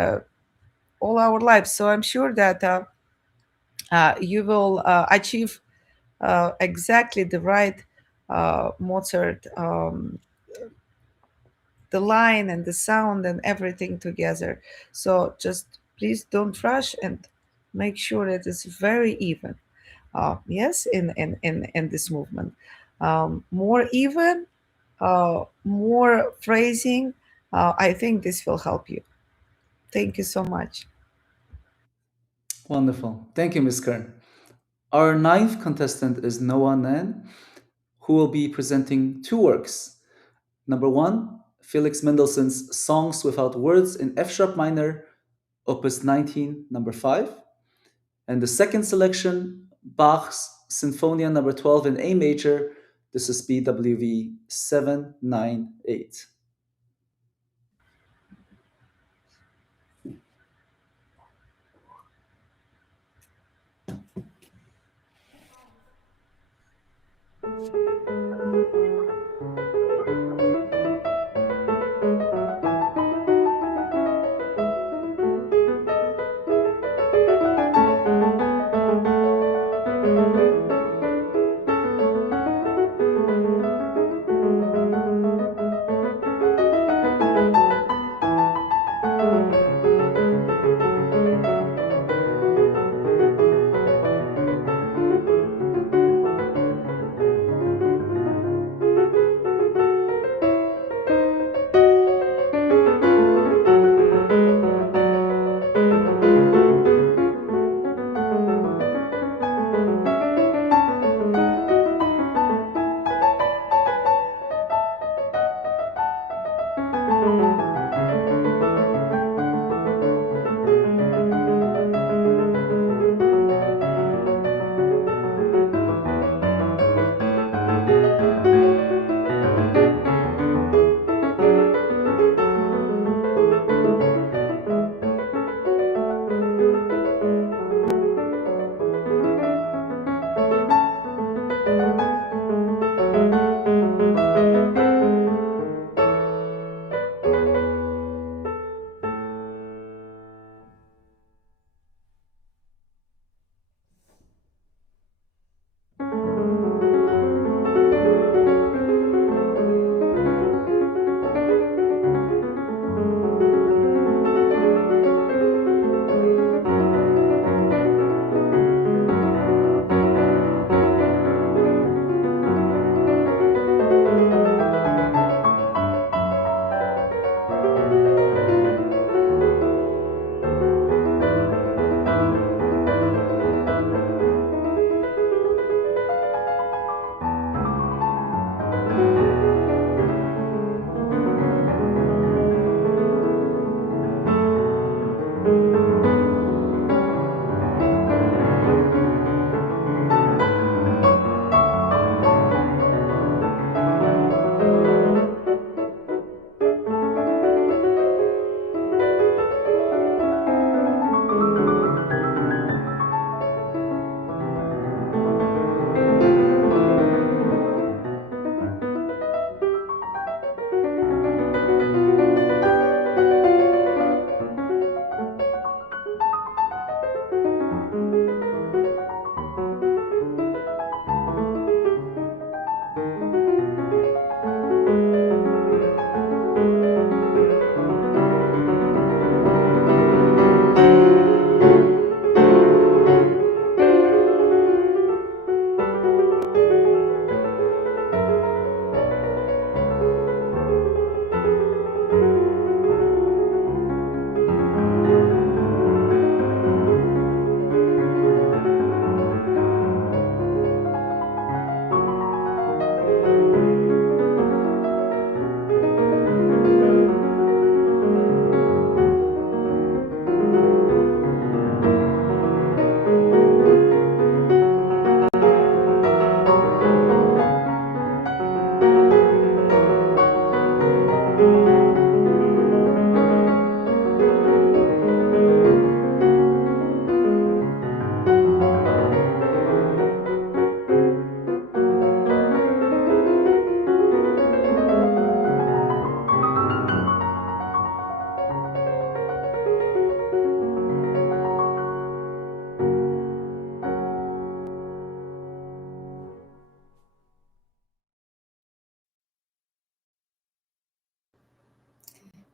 all our lives. So I'm sure that you will achieve exactly the right Mozart, the line and the sound and everything together. So just please don't rush, and make sure that it's very even. Yes, in this movement, more even, more phrasing. I think this will help you. Thank you so much. Wonderful. Thank you, Ms. Kern. Our ninth contestant is Noah Nan, who will be presenting two works. Number one, Felix Mendelssohn's Songs Without Words in F sharp minor, Opus 19, number 5. And the second selection, Bach's Sinfonia number 12 in A major. This is BWV 798.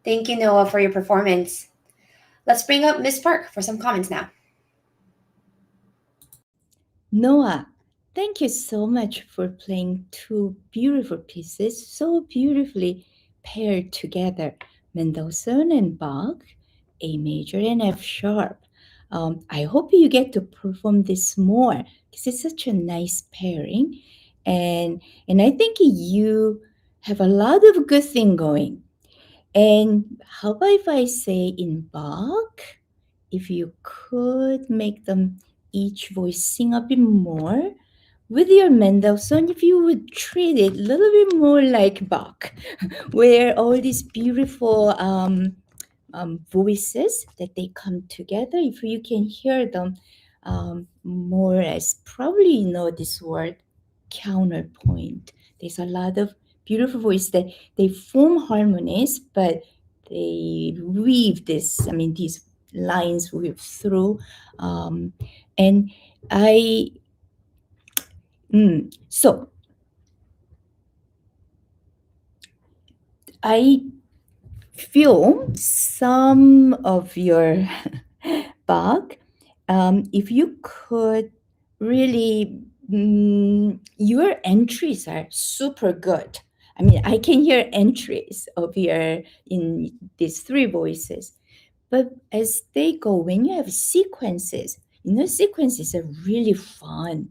Thank you, Noah, for your performance. Let's bring up Miss Park for some comments now. Noah, thank you so much for playing two beautiful pieces, so beautifully paired together. Mendelssohn and Bach, A major and F sharp. I hope you get to perform this more because it's such a nice pairing. and I think you have a lot of good thing going. And how about if I say in Bach, if you could make them each voice sing a bit more with your Mendelssohn, if you would treat it a little bit more like Bach, where all these beautiful voices that they come together, if you can hear them more as, probably you know this word, counterpoint. There's a lot of beautiful voices that they form harmonies, but they weave this, I mean, these lines weave through. And so I feel some of your Bach, if you could really, your entries are super good. I mean, I can hear entries of your in these three voices, but as they go, when you have sequences, you know, sequences are really fun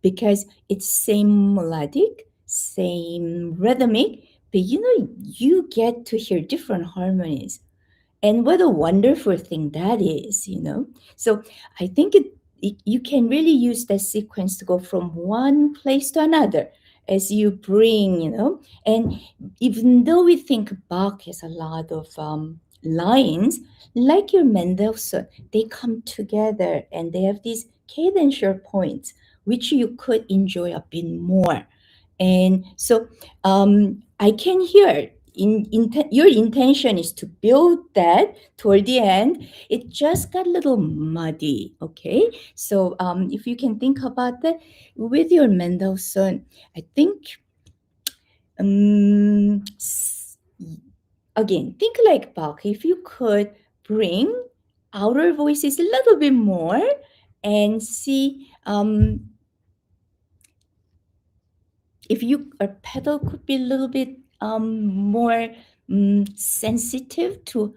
because it's same melodic, same rhythmic, but you know, you get to hear different harmonies. And what a wonderful thing that is, you know. So I think you can really use that sequence to go from one place to another as you bring, you know. And even though we think Bach has a lot of lines, like your Mendelssohn, they come together and they have these cadential points which you could enjoy a bit more. And so I can hear your intention is to build that toward the end. It just got a little muddy, okay? So if you can think about that with your Mendelssohn, I think, again, think like Bach. If you could bring outer voices a little bit more and see if a pedal could be a little bit more sensitive to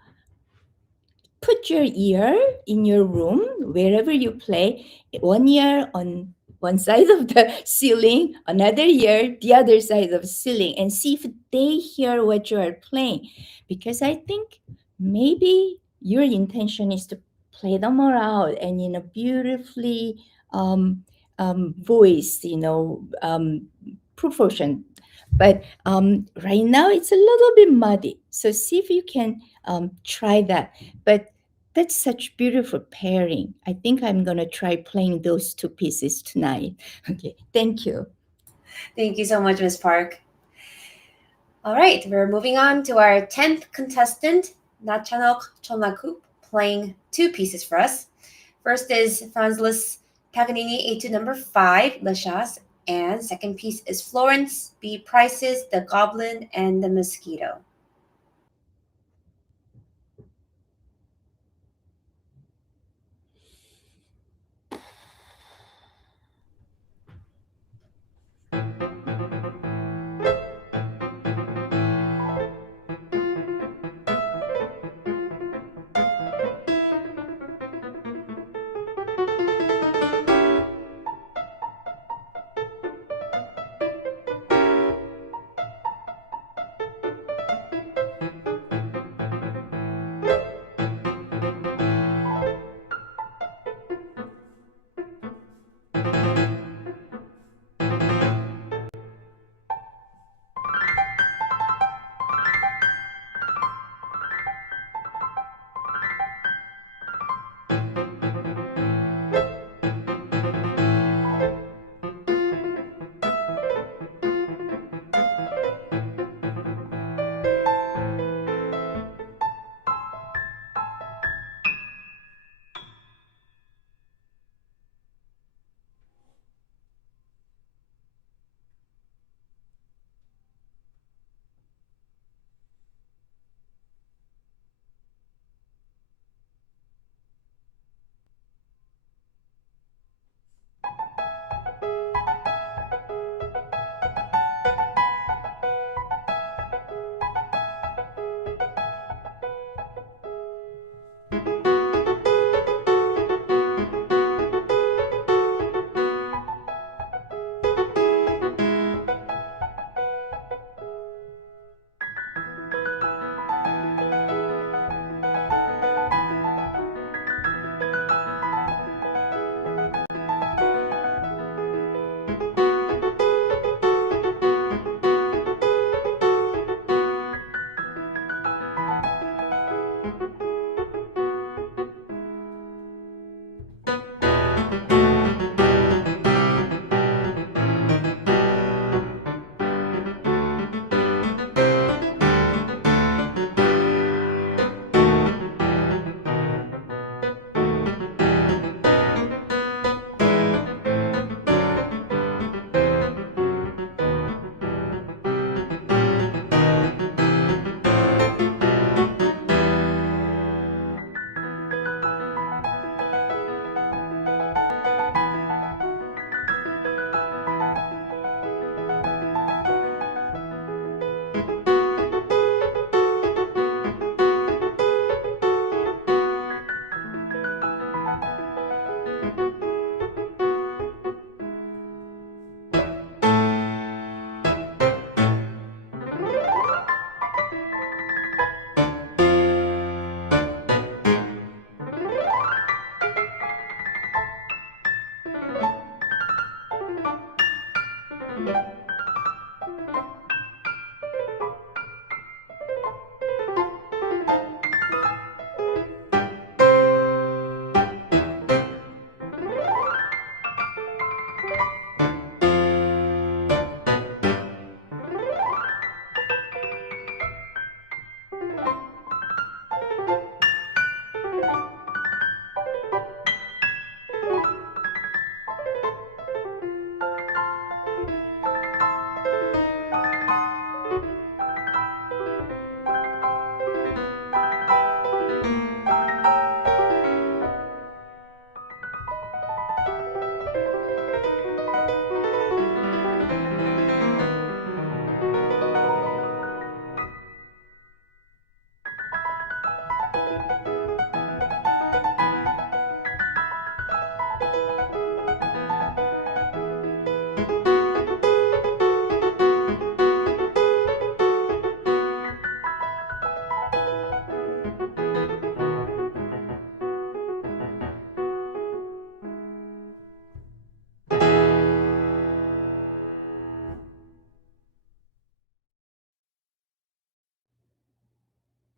put your ear in your room wherever you play, one ear on one side of the ceiling, another ear the other side of the ceiling, and see if they hear what you are playing. Because I think maybe your intention is to play them all out and in a beautifully voiced, proportion. But right now it's a little bit muddy. So see if you can try that. But that's such beautiful pairing. I think I'm going to try playing those two pieces tonight. Okay, thank you. Thank you so much, Ms. Park. All right, we're moving on to our 10th contestant, Nachanok Chonakup, playing two pieces for us. First is Franz Liszt Paganini Etude number 5, La Chasse, and second piece is Florence B. Price's The Goblin and the Mosquito.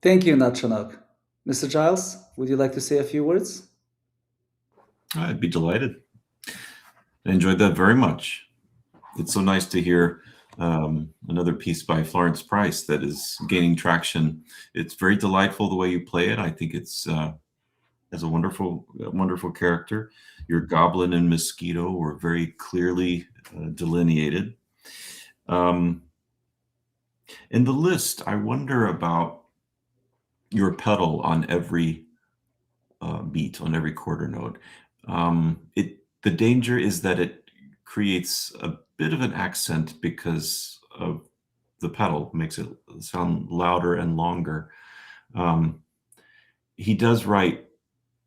Thank you, Natchanok. Mr. Giles, would you like to say a few words? I'd be delighted. I enjoyed that very much. It's so nice to hear another piece by Florence Price that is gaining traction. It's very delightful the way you play it. I think it's as a wonderful character. Your goblin and mosquito were very clearly delineated. In the list, I wonder about your pedal on every beat, on every quarter note. The danger is that it creates a bit of an accent because of the pedal, makes it sound louder and longer. He does write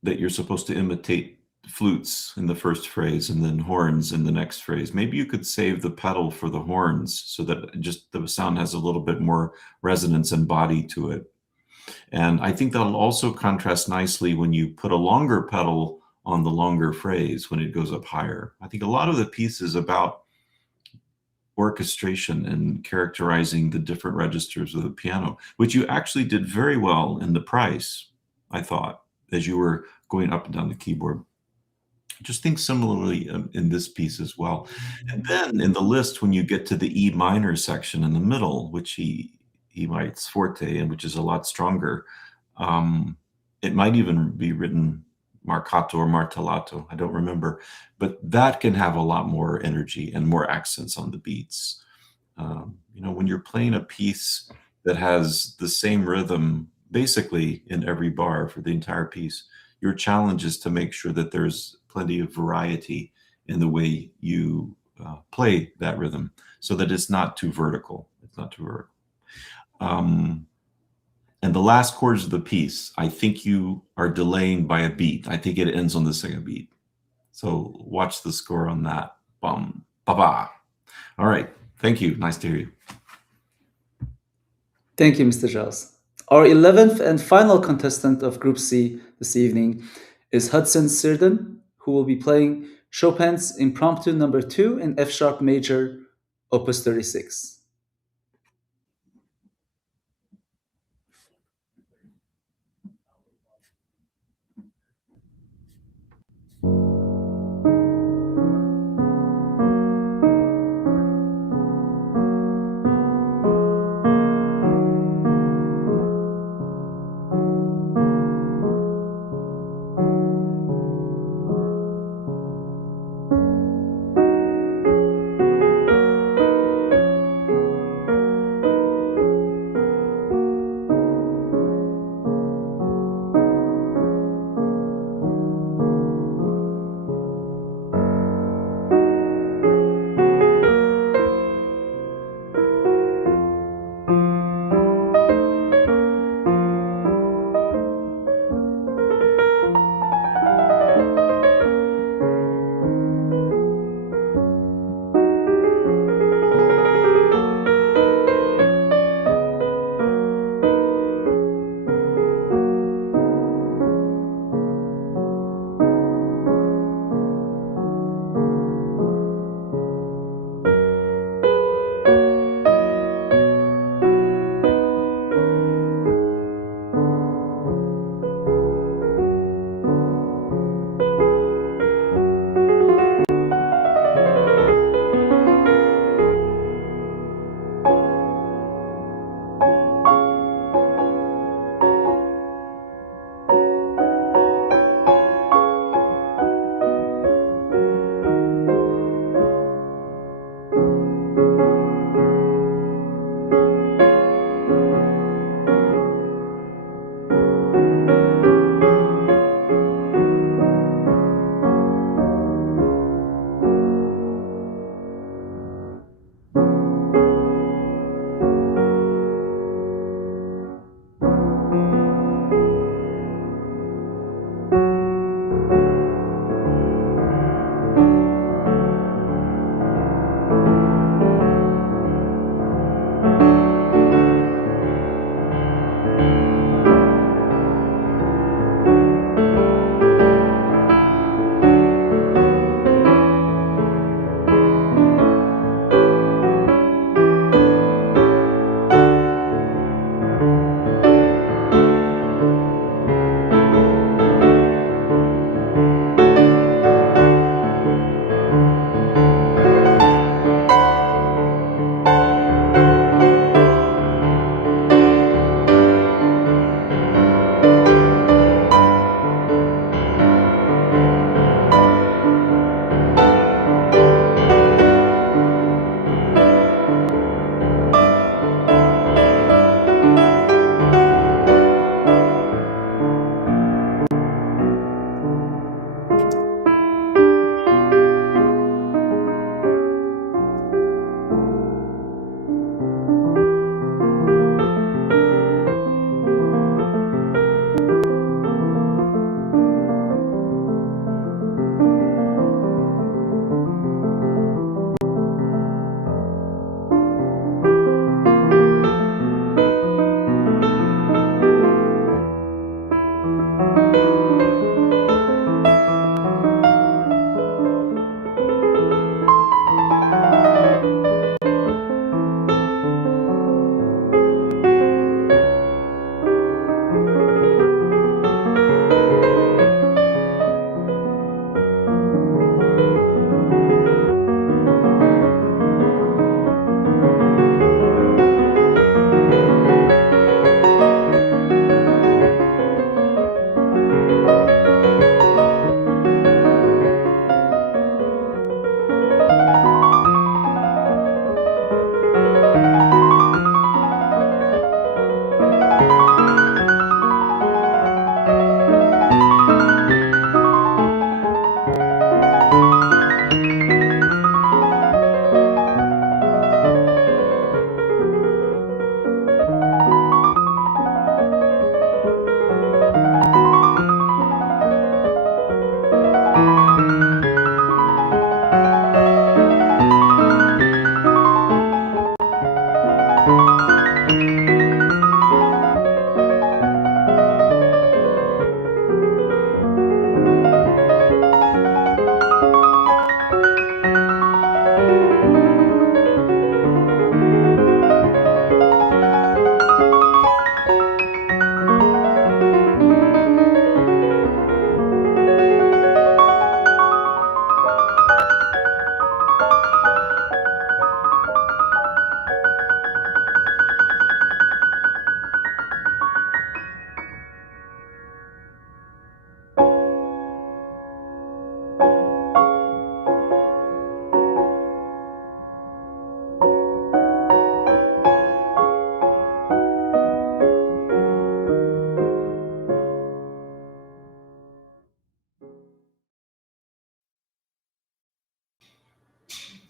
that you're supposed to imitate flutes in the first phrase and then horns in the next phrase. Maybe you could save the pedal for the horns so that just the sound has a little bit more resonance and body to it. And I think that'll also contrast nicely when you put a longer pedal on the longer phrase when it goes up higher. I think a lot of the piece is about orchestration and characterizing the different registers of the piano, which you actually did very well in the Price, I thought, as you were going up and down the keyboard. I just think similarly in this piece as well. And then in the list, when you get to the E minor section in the middle, which he writes forte and which is a lot stronger, it might even be written marcato or martellato, I don't remember, but that can have a lot more energy and more accents on the beats. When you're playing a piece that has the same rhythm basically in every bar for the entire piece, your challenge is to make sure that there's plenty of variety in the way you play that rhythm so that it's not too vertical. And the last chords of the piece, I think you are delaying by a beat. I think it ends on the second beat. So watch the score on that. Bum, ba-ba. All right. Thank you. Nice to hear you. Thank you, Mr. Giles. Our 11th and final contestant of Group C this evening is Hudson Sirden, who will be playing Chopin's Impromptu No. 2 in F sharp major, Opus 36.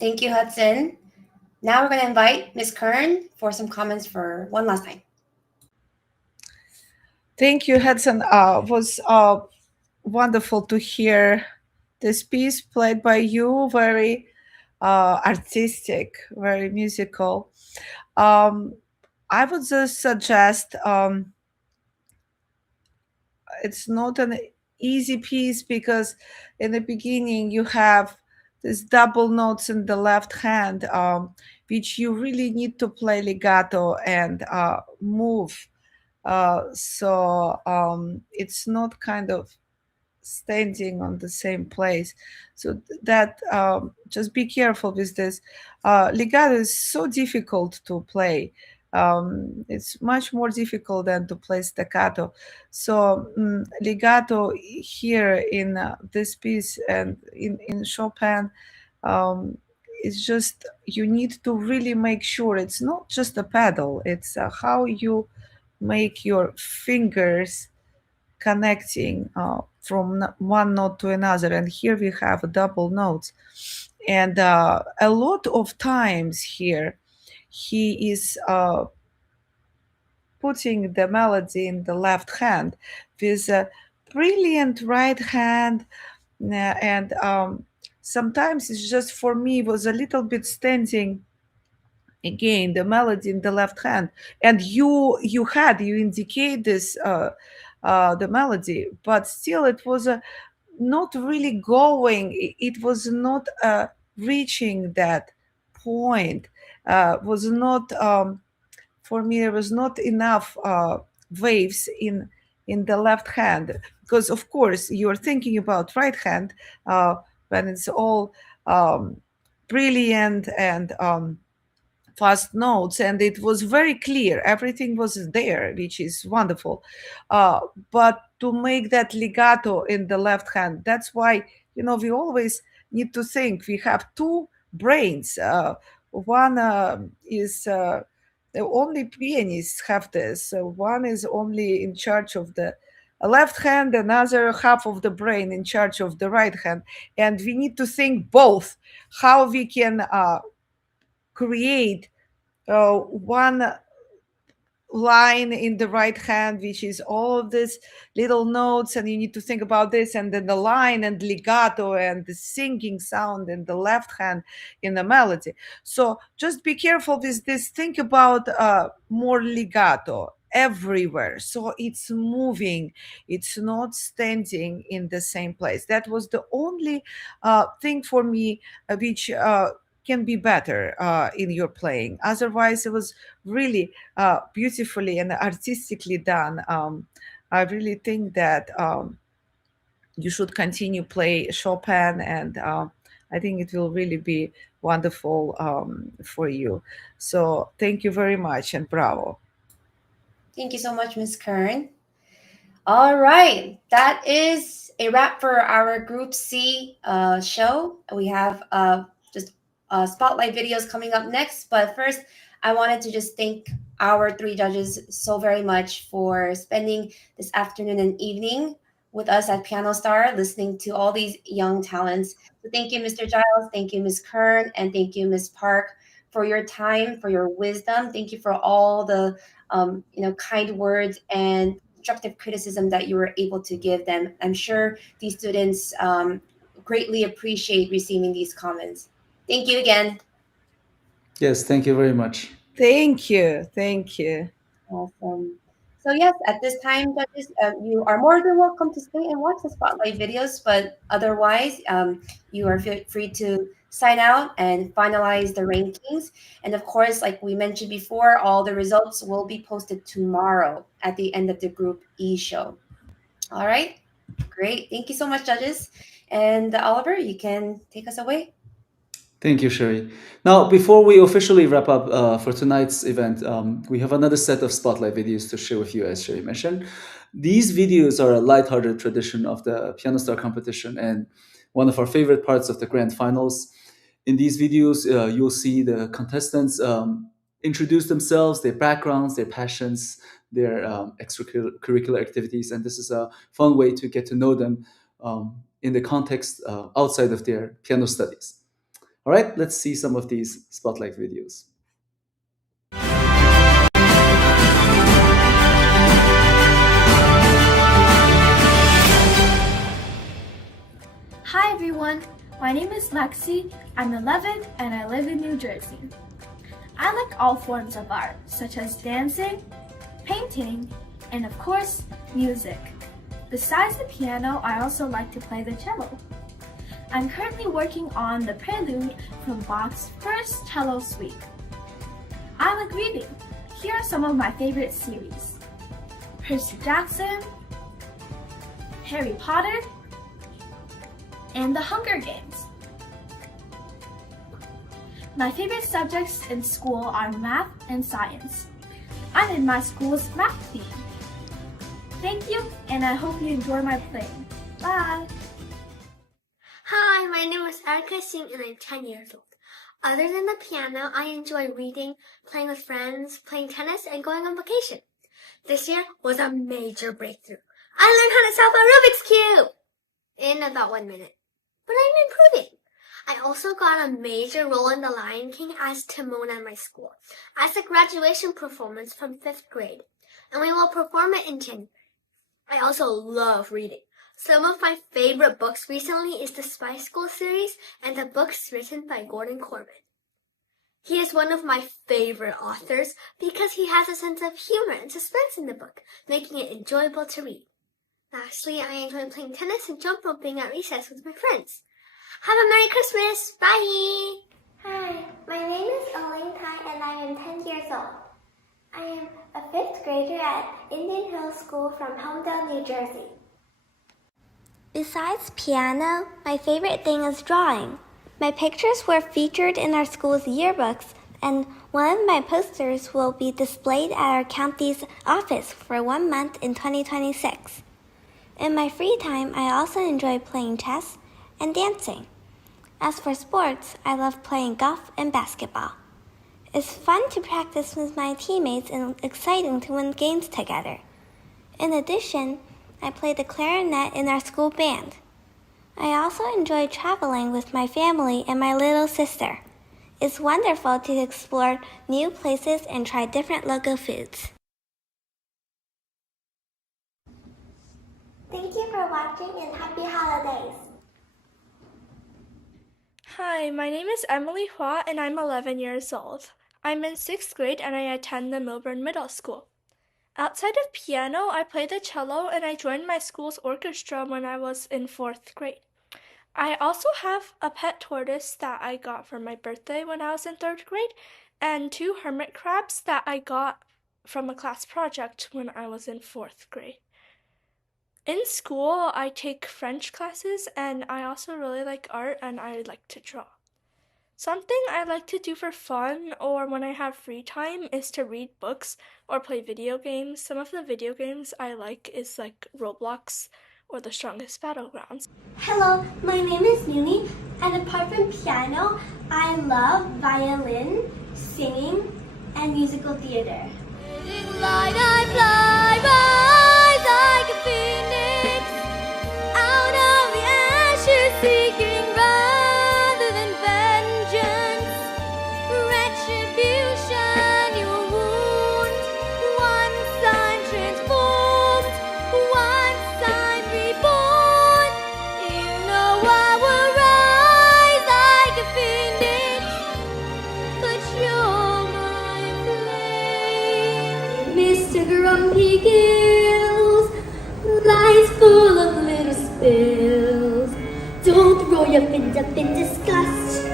Thank you, Hudson. Now we're going to invite Ms. Kern for some comments for one last time. Thank you, Hudson. It was wonderful to hear this piece played by you. Very artistic, very musical. I would just suggest it's not an easy piece because in the beginning you have these double notes in the left hand, which you really need to play legato and move. So it's not kind of standing on the same place. So that just be careful with this. Legato is so difficult to play. It's much more difficult than to play staccato. So legato here in this piece and in Chopin, it's just you need to really make sure it's not just a pedal. It's how you make your fingers connecting from one note to another. And here we have double notes. And a lot of times here, he is putting the melody in the left hand with a brilliant right hand. And sometimes it's just for me was a little bit standing again the melody in the left hand, and you indicate this the melody, but still it was not really going. It was not reaching that point. Was not for me. There was not enough waves in the left hand, because of course you're thinking about right hand when it's all brilliant and fast notes, and it was very clear, everything was there, which is wonderful, but to make that legato in the left hand, that's why we always need to think we have two brains. One is only pianists have this. One is only in charge of the left hand, another half of the brain in charge of the right hand, and we need to think both how we can create one line in the right hand, which is all of these little notes, and you need to think about this, and then the line and legato and the singing sound in the left hand in the melody. So just be careful with this. Think about more legato everywhere, so it's moving, it's not standing in the same place. That was the only thing for me which can be better in your playing. Otherwise, it was really beautifully and artistically done. I really think that you should continue play Chopin, and I think it will really be wonderful for you. So thank you very much, and bravo. Thank you so much, Ms. Kern. All right, that is a wrap for our Group C show. We have just spotlight videos coming up next, but first, I wanted to just thank our three judges so very much for spending this afternoon and evening with us at Piano Star, listening to all these young talents. So thank you, Mr. Giles, thank you, Ms. Kern, and thank you, Ms. Park, for your time, for your wisdom. Thank you for all the kind words and constructive criticism that you were able to give them. I'm sure these students greatly appreciate receiving these comments. Thank you again. Yes, thank you very much. Thank you. Thank you. Awesome. So yes, at this time, judges, you are more than welcome to stay and watch the spotlight videos, but otherwise, you are free to sign out and finalize the rankings. And of course, like we mentioned before, all the results will be posted tomorrow at the end of the Group E show. All right, great. Thank you so much, judges. And Oliver, you can take us away. Thank you, Sherry. Now, before we officially wrap up for tonight's event, we have another set of spotlight videos to share with you, as Sherry mentioned. These videos are a lighthearted tradition of the Piano Star competition and one of our favorite parts of the grand finals. In these videos, you'll see the contestants introduce themselves, their backgrounds, their passions, their extracurricular activities, and this is a fun way to get to know them in the context outside of their piano studies. All right, let's see some of these spotlight videos. Hi everyone, my name is Lexi, I'm 11 and I live in New Jersey. I like all forms of art, such as dancing, painting, and of course, music. Besides the piano, I also like to play the cello. I'm currently working on the prelude from Bach's first cello suite. I like reading. Here are some of my favorite series: Percy Jackson, Harry Potter, and The Hunger Games. My favorite subjects in school are math and science. I'm in my school's math team. Thank you, and I hope you enjoy my playing. Bye! Hi, my name is Erica Singh and I'm 10 years old. Other than the piano, I enjoy reading, playing with friends, playing tennis, and going on vacation. This year was a major breakthrough. I learned how to solve a Rubik's Cube in about 1 minute. But I'm improving. I also got a major role in The Lion King as Timon at my school, as a graduation performance from 5th grade, and we will perform it in January. I also love reading. Some of my favorite books recently is the Spy School series and the books written by Gordon Corman. He is one of my favorite authors because he has a sense of humor and suspense in the book, making it enjoyable to read. Lastly, I enjoy playing tennis and jump roping at recess with my friends. Have a Merry Christmas! Bye! Hi, my name is Elaine Tai and I am 10 years old. I am a 5th grader at Indian Hill School from Homedale, New Jersey. Besides piano, my favorite thing is drawing. My pictures were featured in our school's yearbooks, and one of my posters will be displayed at our county's office for 1 month in 2026. In my free time, I also enjoy playing chess and dancing. As for sports, I love playing golf and basketball. It's fun to practice with my teammates and exciting to win games together. In addition, I play the clarinet in our school band. I also enjoy traveling with my family and my little sister. It's wonderful to explore new places and try different local foods. Thank you for watching and happy holidays. Hi, my name is Emily Hua and I'm 11 years old. I'm in 6th grade and I attend the Milburn Middle School. Outside of piano, I play the cello and I joined my school's orchestra when I was in 4th grade. I also have a pet tortoise that I got for my birthday when I was in 3rd grade and 2 hermit crabs that I got from a class project when I was in 4th grade. In school, I take French classes and I also really like art and I like to draw. Something I like to do for fun or when I have free time is to read books or play video games. Some of the video games I like is like Roblox or The Strongest Battlegrounds. Hello, my name is Yumi, and apart from piano, I love violin, singing, and musical theater. Light I fly, rise like a phoenix, out of the ashes seeking rather than vengeance, retribution, your wound, once I'm transformed, once I'm reborn, you know I will rise like a phoenix, but you're my flame. Mr. Grumpy Gills, life's full of little spills. Don't throw your fins up in disgust.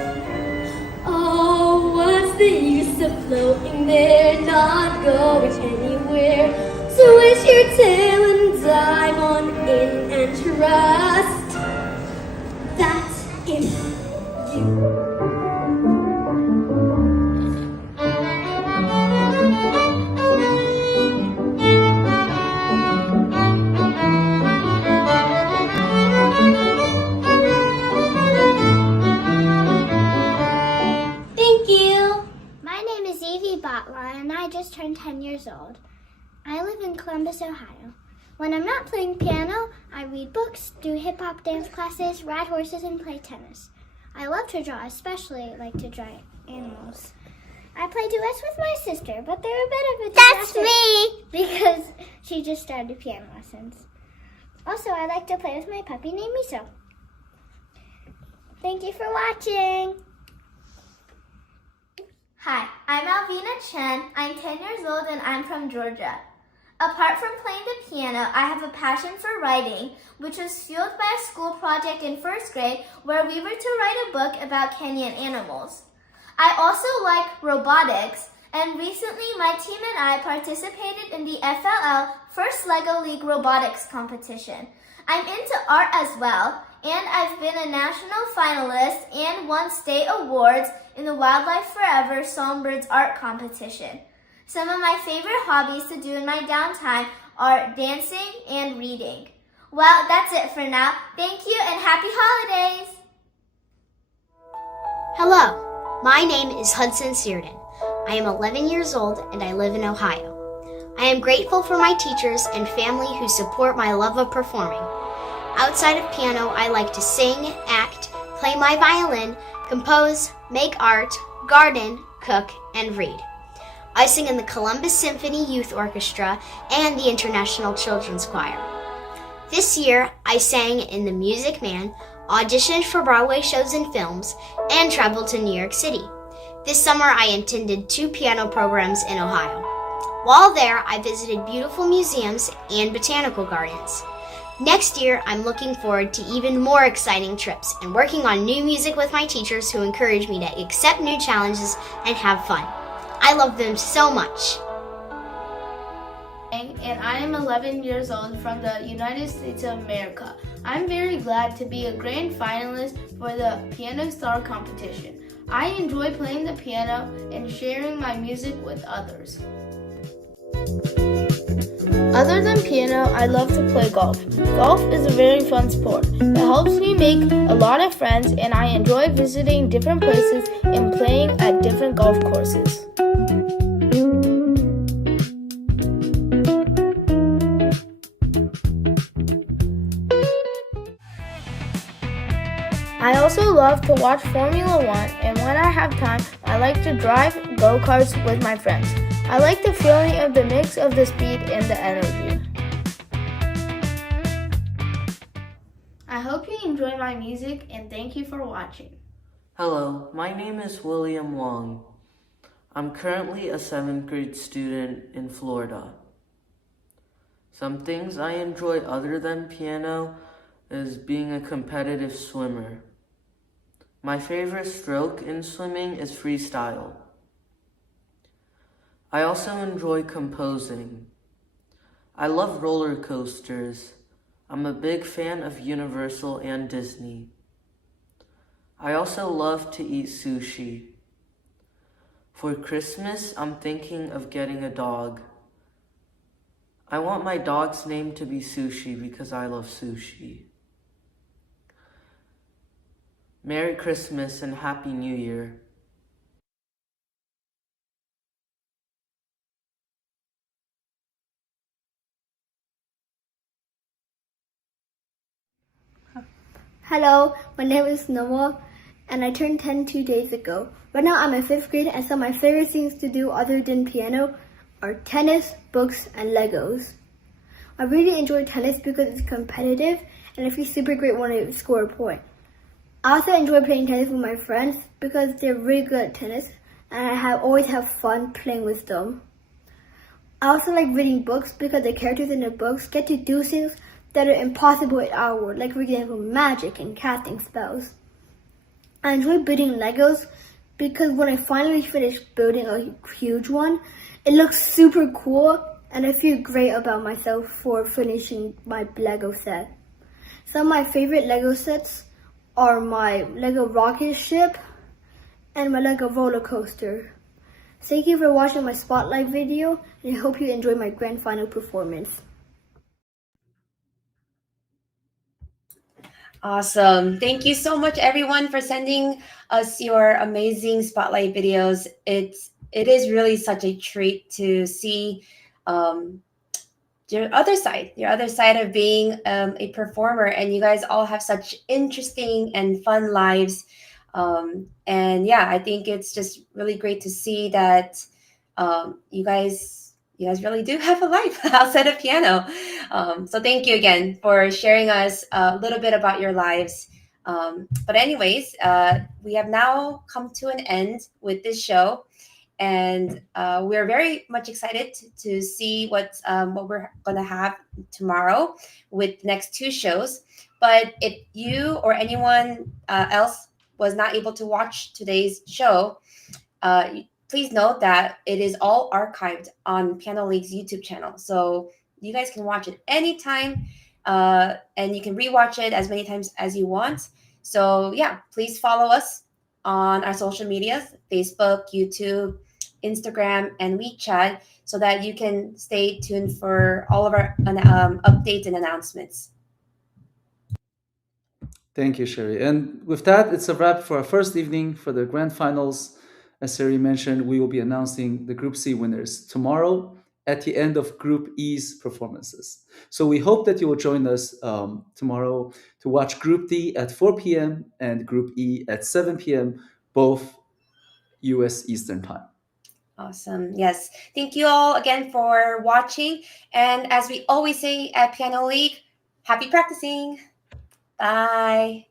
Oh, what's the use of floating there, not going anywhere? Switch your tail and dive on in and trust that if you My name is Evie Botlaw, and I just turned 10 years old. I live in Columbus, Ohio. When I'm not playing piano, I read books, do hip-hop dance classes, ride horses, and play tennis. I love to draw, especially like to draw animals. I play duets with my sister, but they're a bit of a disaster. That's me! Because she just started piano lessons. Also, I like to play with my puppy named Miso. Thank you for watching. Hi, I'm Alvina Chen. I'm 10 years old and I'm from Georgia. Apart from playing the piano, I have a passion for writing, which was fueled by a school project in first grade where we were to write a book about Kenyan animals. I also like robotics, and recently my team and I participated in the FLL First LEGO League Robotics competition. I'm into art as well, and I've been a national finalist and won state awards in the Wildlife Forever Songbirds Art Competition. Some of my favorite hobbies to do in my downtime are dancing and reading. Well, that's it for now. Thank you and happy holidays! Hello, my name is Hudson Searden. I am 11 years old and I live in Ohio. I am grateful for my teachers and family who support my love of performing. Outside of piano, I like to sing, act, play my violin, compose, make art, garden, cook, and read. I sing in the Columbus Symphony Youth Orchestra and the International Children's Choir. This year, I sang in The Music Man, auditioned for Broadway shows and films, and traveled to New York City. This summer, I attended 2 piano programs in Ohio. While there, I visited beautiful museums and botanical gardens. Next year, I'm looking forward to even more exciting trips and working on new music with my teachers who encourage me to accept new challenges and have fun. I love them so much. And I am 11 years old from the United States of America. I'm very glad to be a grand finalist for the Piano Star competition. I enjoy playing the piano and sharing my music with others. Other than piano, I love to play golf. Golf is a very fun sport. It helps me make a lot of friends, and I enjoy visiting different places and playing at different golf courses. I also love to watch Formula One, and when I have time, I like to drive go-karts with my friends. I like the feeling of the mix of the speed and the energy. I hope you enjoy my music, and thank you for watching. Hello, my name is William Wong. I'm currently a 7th grade student in Florida. Some things I enjoy other than piano is being a competitive swimmer. My favorite stroke in swimming is freestyle. I also enjoy composing. I love roller coasters. I'm a big fan of Universal and Disney. I also love to eat sushi. For Christmas, I'm thinking of getting a dog. I want my dog's name to be Sushi because I love sushi. Merry Christmas and Happy New Year. Hello, my name is Noah, and I turned 10 2 days ago. Right now I'm in 5th grade, and some of my favorite things to do other than piano are tennis, books, and Legos. I really enjoy tennis because it's competitive, and I feel super great when I score a point. I also enjoy playing tennis with my friends because they're really good at tennis, and I always have fun playing with them. I also like reading books because the characters in the books get to do things that are impossible in our world, like for example magic and casting spells. I enjoy building Legos because when I finally finish building a huge one, it looks super cool and I feel great about myself for finishing my Lego set. Some of my favorite Lego sets are my Lego rocket ship and my Lego roller coaster. Thank you for watching my spotlight video, and I hope you enjoy my grand final performance. Awesome. Thank you so much, everyone, for sending us your amazing spotlight videos. It is really such a treat to see your other side of being a performer, and you guys all have such interesting and fun lives. And yeah, I think it's just really great to see that you guys really do have a life outside of piano. So thank you again for sharing us a little bit about your lives. But anyways, we have now come to an end with this show, and we're very much excited to see what we're gonna have tomorrow with the next two shows. But if you or anyone else was not able to watch today's show, please note that it is all archived on Piano League's YouTube channel. So you guys can watch it anytime, and you can rewatch it as many times as you want. So yeah, please follow us on our social medias, Facebook, YouTube, Instagram, and WeChat, so that you can stay tuned for all of our updates and announcements. Thank you, Sherry. And with that, it's a wrap for our first evening for the grand finals. As Sherry mentioned, we will be announcing the Group C winners tomorrow at the end of Group E's performances. So we hope that you will join us tomorrow to watch Group D at 4 p.m. and Group E at 7 p.m., both US Eastern Time. Awesome. Yes. Thank you all again for watching. And as we always say at Piano League, happy practicing. Bye.